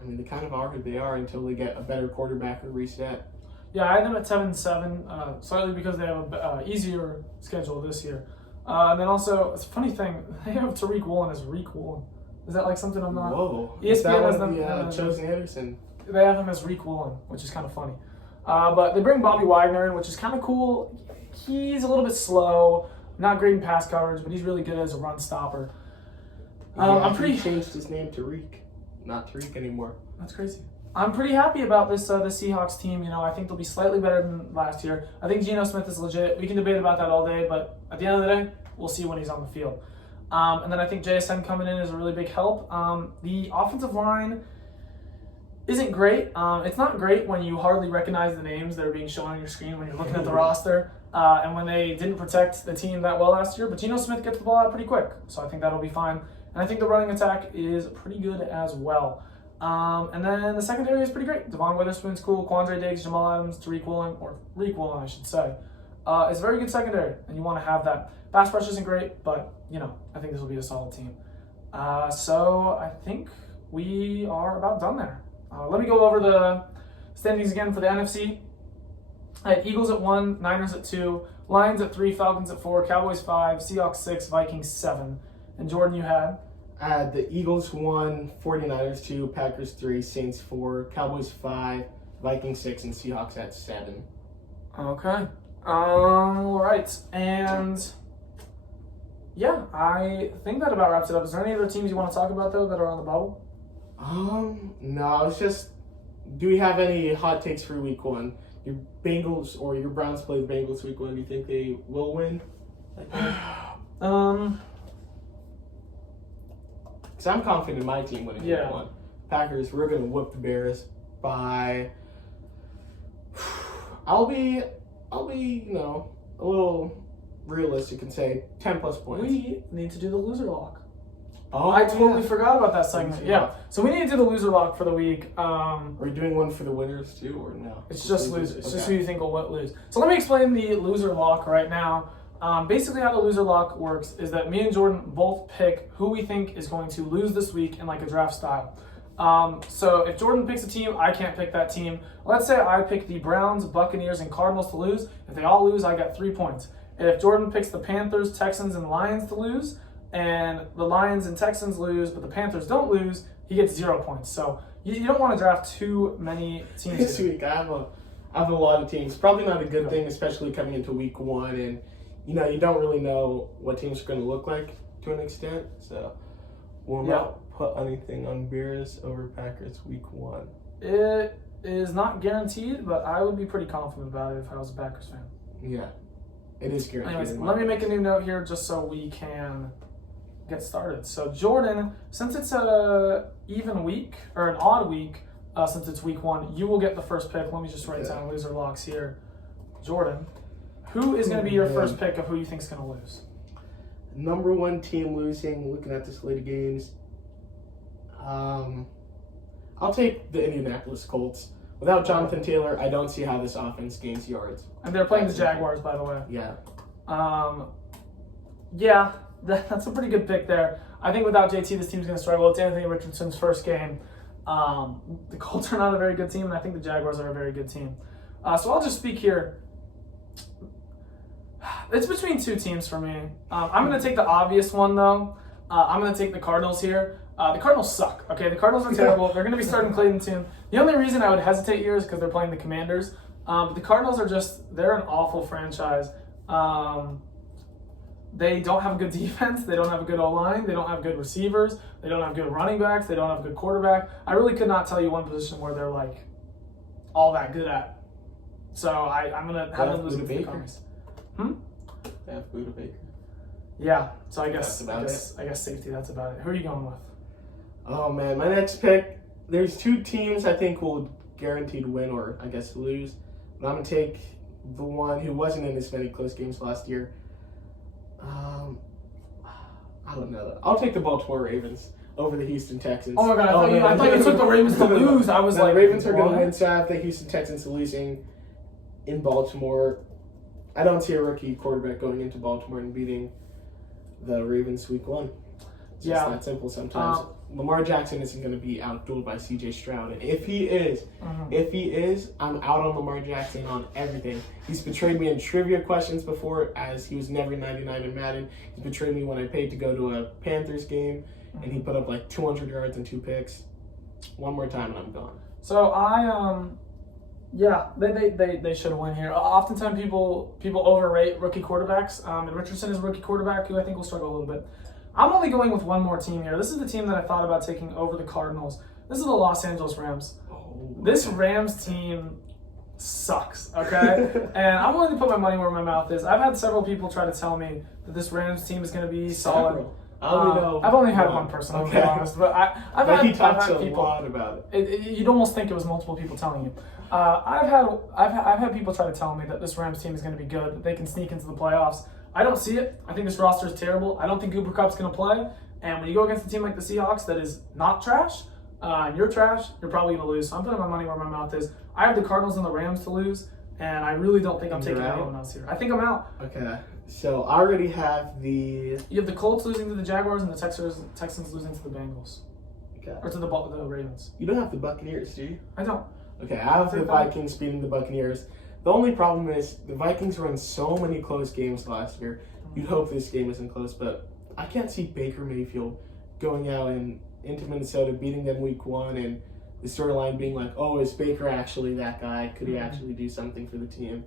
I mean, they kind of are who they are until they get a better quarterback or reset. Yeah, I had them at 7-7, slightly because they have an easier schedule this year. And then also, it's a funny thing, they have Tariq Woolen as Reek Woolen. Is that something I'm not? Whoa. ESPN has them. Chosen Anderson. They have him as Reek Woolen, which is kind of funny. But they bring Bobby Wagner in, which is kind of cool. He's a little bit slow, not great in pass coverage, but he's really good as a run stopper. He changed his name to Reek, not Tariq anymore. That's crazy. I'm pretty happy about this the Seahawks team. I think they'll be slightly better than last year. I think Geno Smith is legit. We can debate about that all day, but at the end of the day, we'll see when he's on the field. And then I think JSN coming in is a really big help. The offensive line isn't great. It's not great when you hardly recognize the names that are being shown on your screen when you're looking at the roster, and when they didn't protect the team that well last year. But Geno Smith gets the ball out pretty quick, so I think that'll be fine. And I think the running attack is pretty good as well. And then the secondary is pretty great. Devon Witherspoon's cool. Quandre Diggs, Jamal Adams, Tariq Woolen, or Reek Woolen, I should say. It's a very good secondary, and you want to have that. Pass rush isn't great, but, I think this will be a solid team. So I think we are about done there. Let me go over the standings again for the NFC. I had Eagles at 1, Niners at 2, Lions at 3, Falcons at 4, Cowboys 5, Seahawks 6, Vikings 7. And Jordan, you had? I had the Eagles 1, 49ers 2, Packers 3, Saints 4, Cowboys 5, Vikings 6, and Seahawks at 7. Okay. All right. And yeah, I think that about wraps it up. Is there any other teams you want to talk about, though, that are on the bubble? No, it's just, do we have any hot takes for week 1? Your Bengals or your Browns play the Bengals week 1. Do you think they will win? Because I'm confident in my team winning week 1. Packers, we're going to whoop the Bears by, I'll be, a little realistic and say 10 plus points. We need to do the loser lock. Oh, I totally forgot about that segment. Yeah. So we need to do the loser lock for the week. Are we doing one for the winners too, or no? It's just losers. It's just who you think will lose. So let me explain the loser lock right now. Basically how the loser lock works is that me and Jordan both pick who we think is going to lose this week in a draft style. So if Jordan picks a team, I can't pick that team. Let's say I pick the Browns, Buccaneers, and Cardinals to lose. If they all lose, I got 3 points. If Jordan picks the Panthers, Texans, and Lions to lose, and the Lions and Texans lose, but the Panthers don't lose, he gets 0 points. So you don't want to draft too many teams. This week, I have a lot of teams. Probably not a good thing, especially coming into week 1, and you don't really know what teams are going to look like to an extent. So we'll not put anything on Bears over Packers week 1. It is not guaranteed, but I would be pretty confident about it if I was a Packers fan. Yeah, it is guaranteed. Anyways, let me make a new note here just so we can get started. So Jordan, since it's an even week or an odd week, since it's week 1, you will get the first pick. Let me just write down loser locks here. Jordan, who is going to be your first pick of who you think is going to lose? Number 1 team losing. Looking at the slate of games, I'll take the Indianapolis Colts. Without Jonathan Taylor, I don't see how this offense gains yards. And they're playing the Jaguars, by the way. Yeah. Yeah, that's a pretty good pick there. I think without JT, this team's going to struggle. It's Anthony Richardson's first game. The Colts are not a very good team, and I think the Jaguars are a very good team. So I'll just speak here. It's between 2 teams for me. I'm going to take the obvious one, though. I'm going to take the Cardinals here. The Cardinals suck, okay? The Cardinals are terrible. They're going to be starting Clayton Tune. The only reason I would hesitate here is because they're playing the Commanders. But the Cardinals are they're an awful franchise. They don't have a good defense. They don't have a good O-line. They don't have good receivers. They don't have good running backs. They don't have a good quarterback. I really could not tell you one position where they're, all that good at. So I'm going to have them losing to the Cardinals. They have Buda Baker. Yeah, so I guess safety, that's about it. Who are you going with? Oh, man, my next pick, there's 2 teams I think will guaranteed win or, I guess, lose. But I'm going to take the one who wasn't in as many close games last year. I don't know. I'll take the Baltimore Ravens over the Houston Texans. Oh, my God, I thought you took the Ravens to lose. I was the Ravens are going to win, so I have the Houston Texans losing in Baltimore. I don't see a rookie quarterback going into Baltimore and beating the Ravens week 1. It's just that simple sometimes. Lamar Jackson isn't going to be outdueled by C.J. Stroud. And if he is, I'm out on Lamar Jackson on everything. He's betrayed me in trivia questions before, as he was never 99 in Madden. He's betrayed me when I paid to go to a Panthers game, and he put up 200 yards and 2 picks. One more time, and I'm gone. So they should win here. Oftentimes people overrate rookie quarterbacks, and Richardson is a rookie quarterback who I think will struggle a little bit. I'm only going with one more team here. This is the team that I thought about taking over the Cardinals. This is the Los Angeles Rams. This Rams team sucks, okay? And I'm willing to put my money where my mouth is. I've had several people try to tell me that this Rams team is going to be solid. I've only had one person, I'll be honest. But I've had people lot about it. You'd almost think it was multiple people telling you. I've had people try to tell me that this Rams team is going to be good, that they can sneak into the playoffs. I don't see it. I think this roster is terrible. I don't think Cooper Kupp's going to play. And when you go against a team like the Seahawks that is not trash, and you're trash, you're probably going to lose. So I'm putting my money where my mouth is. I have the Cardinals and the Rams to lose, and I really don't think I'm taking anyone else here. I think I'm out. Okay. So I already have the... You have the Colts losing to the Jaguars and the Texans losing to the Bengals. Okay. Or to the Ravens. You don't have the Buccaneers, do you? I don't. Okay, I have the Vikings beating the Buccaneers. The only problem is the Vikings were in so many close games last year. You'd hope this game isn't close, but I can't see Baker Mayfield going out into Minnesota, beating them week 1, and the storyline being is Baker actually that guy? Could he actually do something for the team?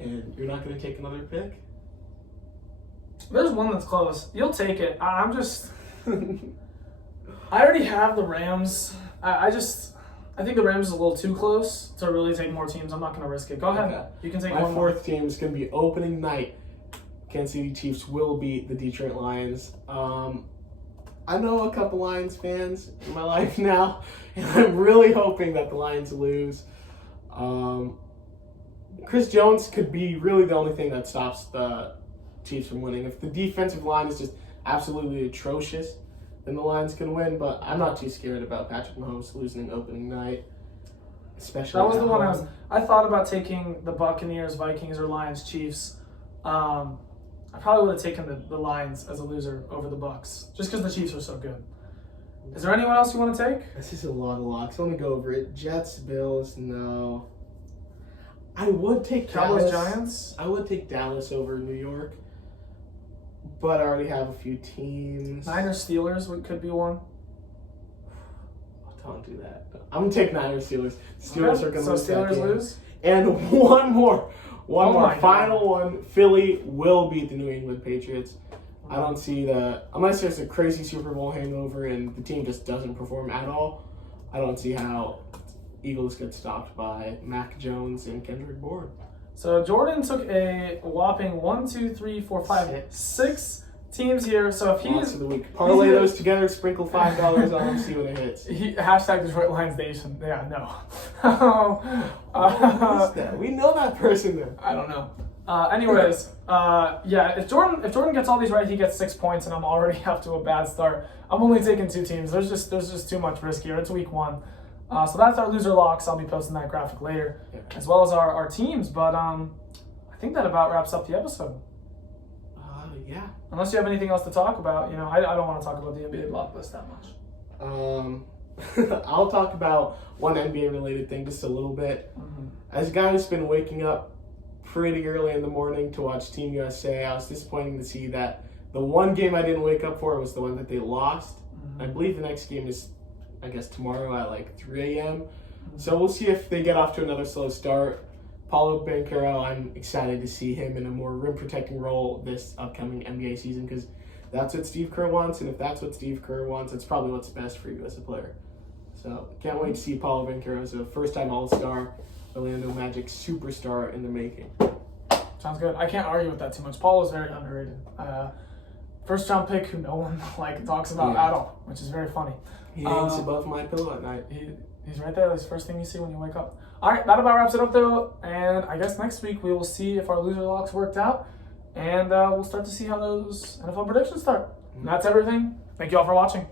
And you're not going to take another pick? There's one that's close. You'll take it. I'm just... I already have the Rams. I think the Rams is a little too close to really take more teams. I'm not going to risk it. Go ahead. Okay. You can take my one fourth team is going to be opening night. Kansas City Chiefs will beat the Detroit Lions. I know a couple Lions fans in my life now, and I'm really hoping that the Lions lose. Chris Jones could be really the only thing that stops the Chiefs from winning. If the defensive line is just absolutely atrocious, then the Lions can win, but I'm not too scared about Patrick Mahomes losing opening night. Especially that was the one I thought about taking the Buccaneers, Vikings, or Lions, Chiefs. I probably would have taken the Lions as a loser over the Bucs, just because the Chiefs are so good. Is there anyone else you want to take? This is a lot of locks. Let me go over it. Jets, Bills, no. I would take Cowboys, Dallas. Giants. I would take Dallas over New York. But I already have a few teams. Niners, Steelers could be one. Don't do that. I'm going to take Niners, Steelers. Steelers are going to lose. So Steelers lose? And one more. One more. My Final God. one. Philly will beat the New England Patriots. I don't see unless there's a crazy Super Bowl hangover and the team just doesn't perform at all, I don't see how Eagles get stopped by Mac Jones and Kendrick Bourne. So Jordan took a whopping 1, 2, 3, 4, 5, 6 teams here. So if Lots of the week. Parlay those together, sprinkle $5 on them, see what it hits. Hashtag Detroit Lions Nation. Yeah, no. Who is that? We know that person then. I don't know. Anyways, yeah, if Jordan gets all these right, he gets 6 points, and I'm already off to a bad start. I'm only taking 2 teams. There's just too much risk here. It's week 1. So that's our loser locks. I'll be posting that graphic later, as well as our teams. But I think that about wraps up the episode. Yeah. Unless you have anything else to talk about, I don't want to talk about the NBA block list that much. I'll talk about one NBA related thing just a little bit. Mm-hmm. As a guy who's been waking up pretty early in the morning to watch Team USA, I was disappointed to see that the one game I didn't wake up for was the one that they lost. Mm-hmm. I believe the next game is, I guess, tomorrow at like 3 a.m. Mm-hmm. So we'll see if they get off to another slow start. Paulo Banchero, I'm excited to see him in a more rim-protecting role this upcoming NBA season because that's what Steve Kerr wants, and if that's what Steve Kerr wants, it's probably what's best for you as a player. So can't wait to see Paulo Banchero as a first-time All-Star, Orlando Magic superstar in the making. Sounds good. I can't argue with that too much. Paul is very underrated. First round pick who no one talks about at all, which is very funny. He hangs above my pillow at night. He's right there. That's the first thing you see when you wake up. All right, that about wraps it up though. And I guess next week we will see if our loser locks worked out, and we'll start to see how those NFL predictions start. And that's everything. Thank you all for watching.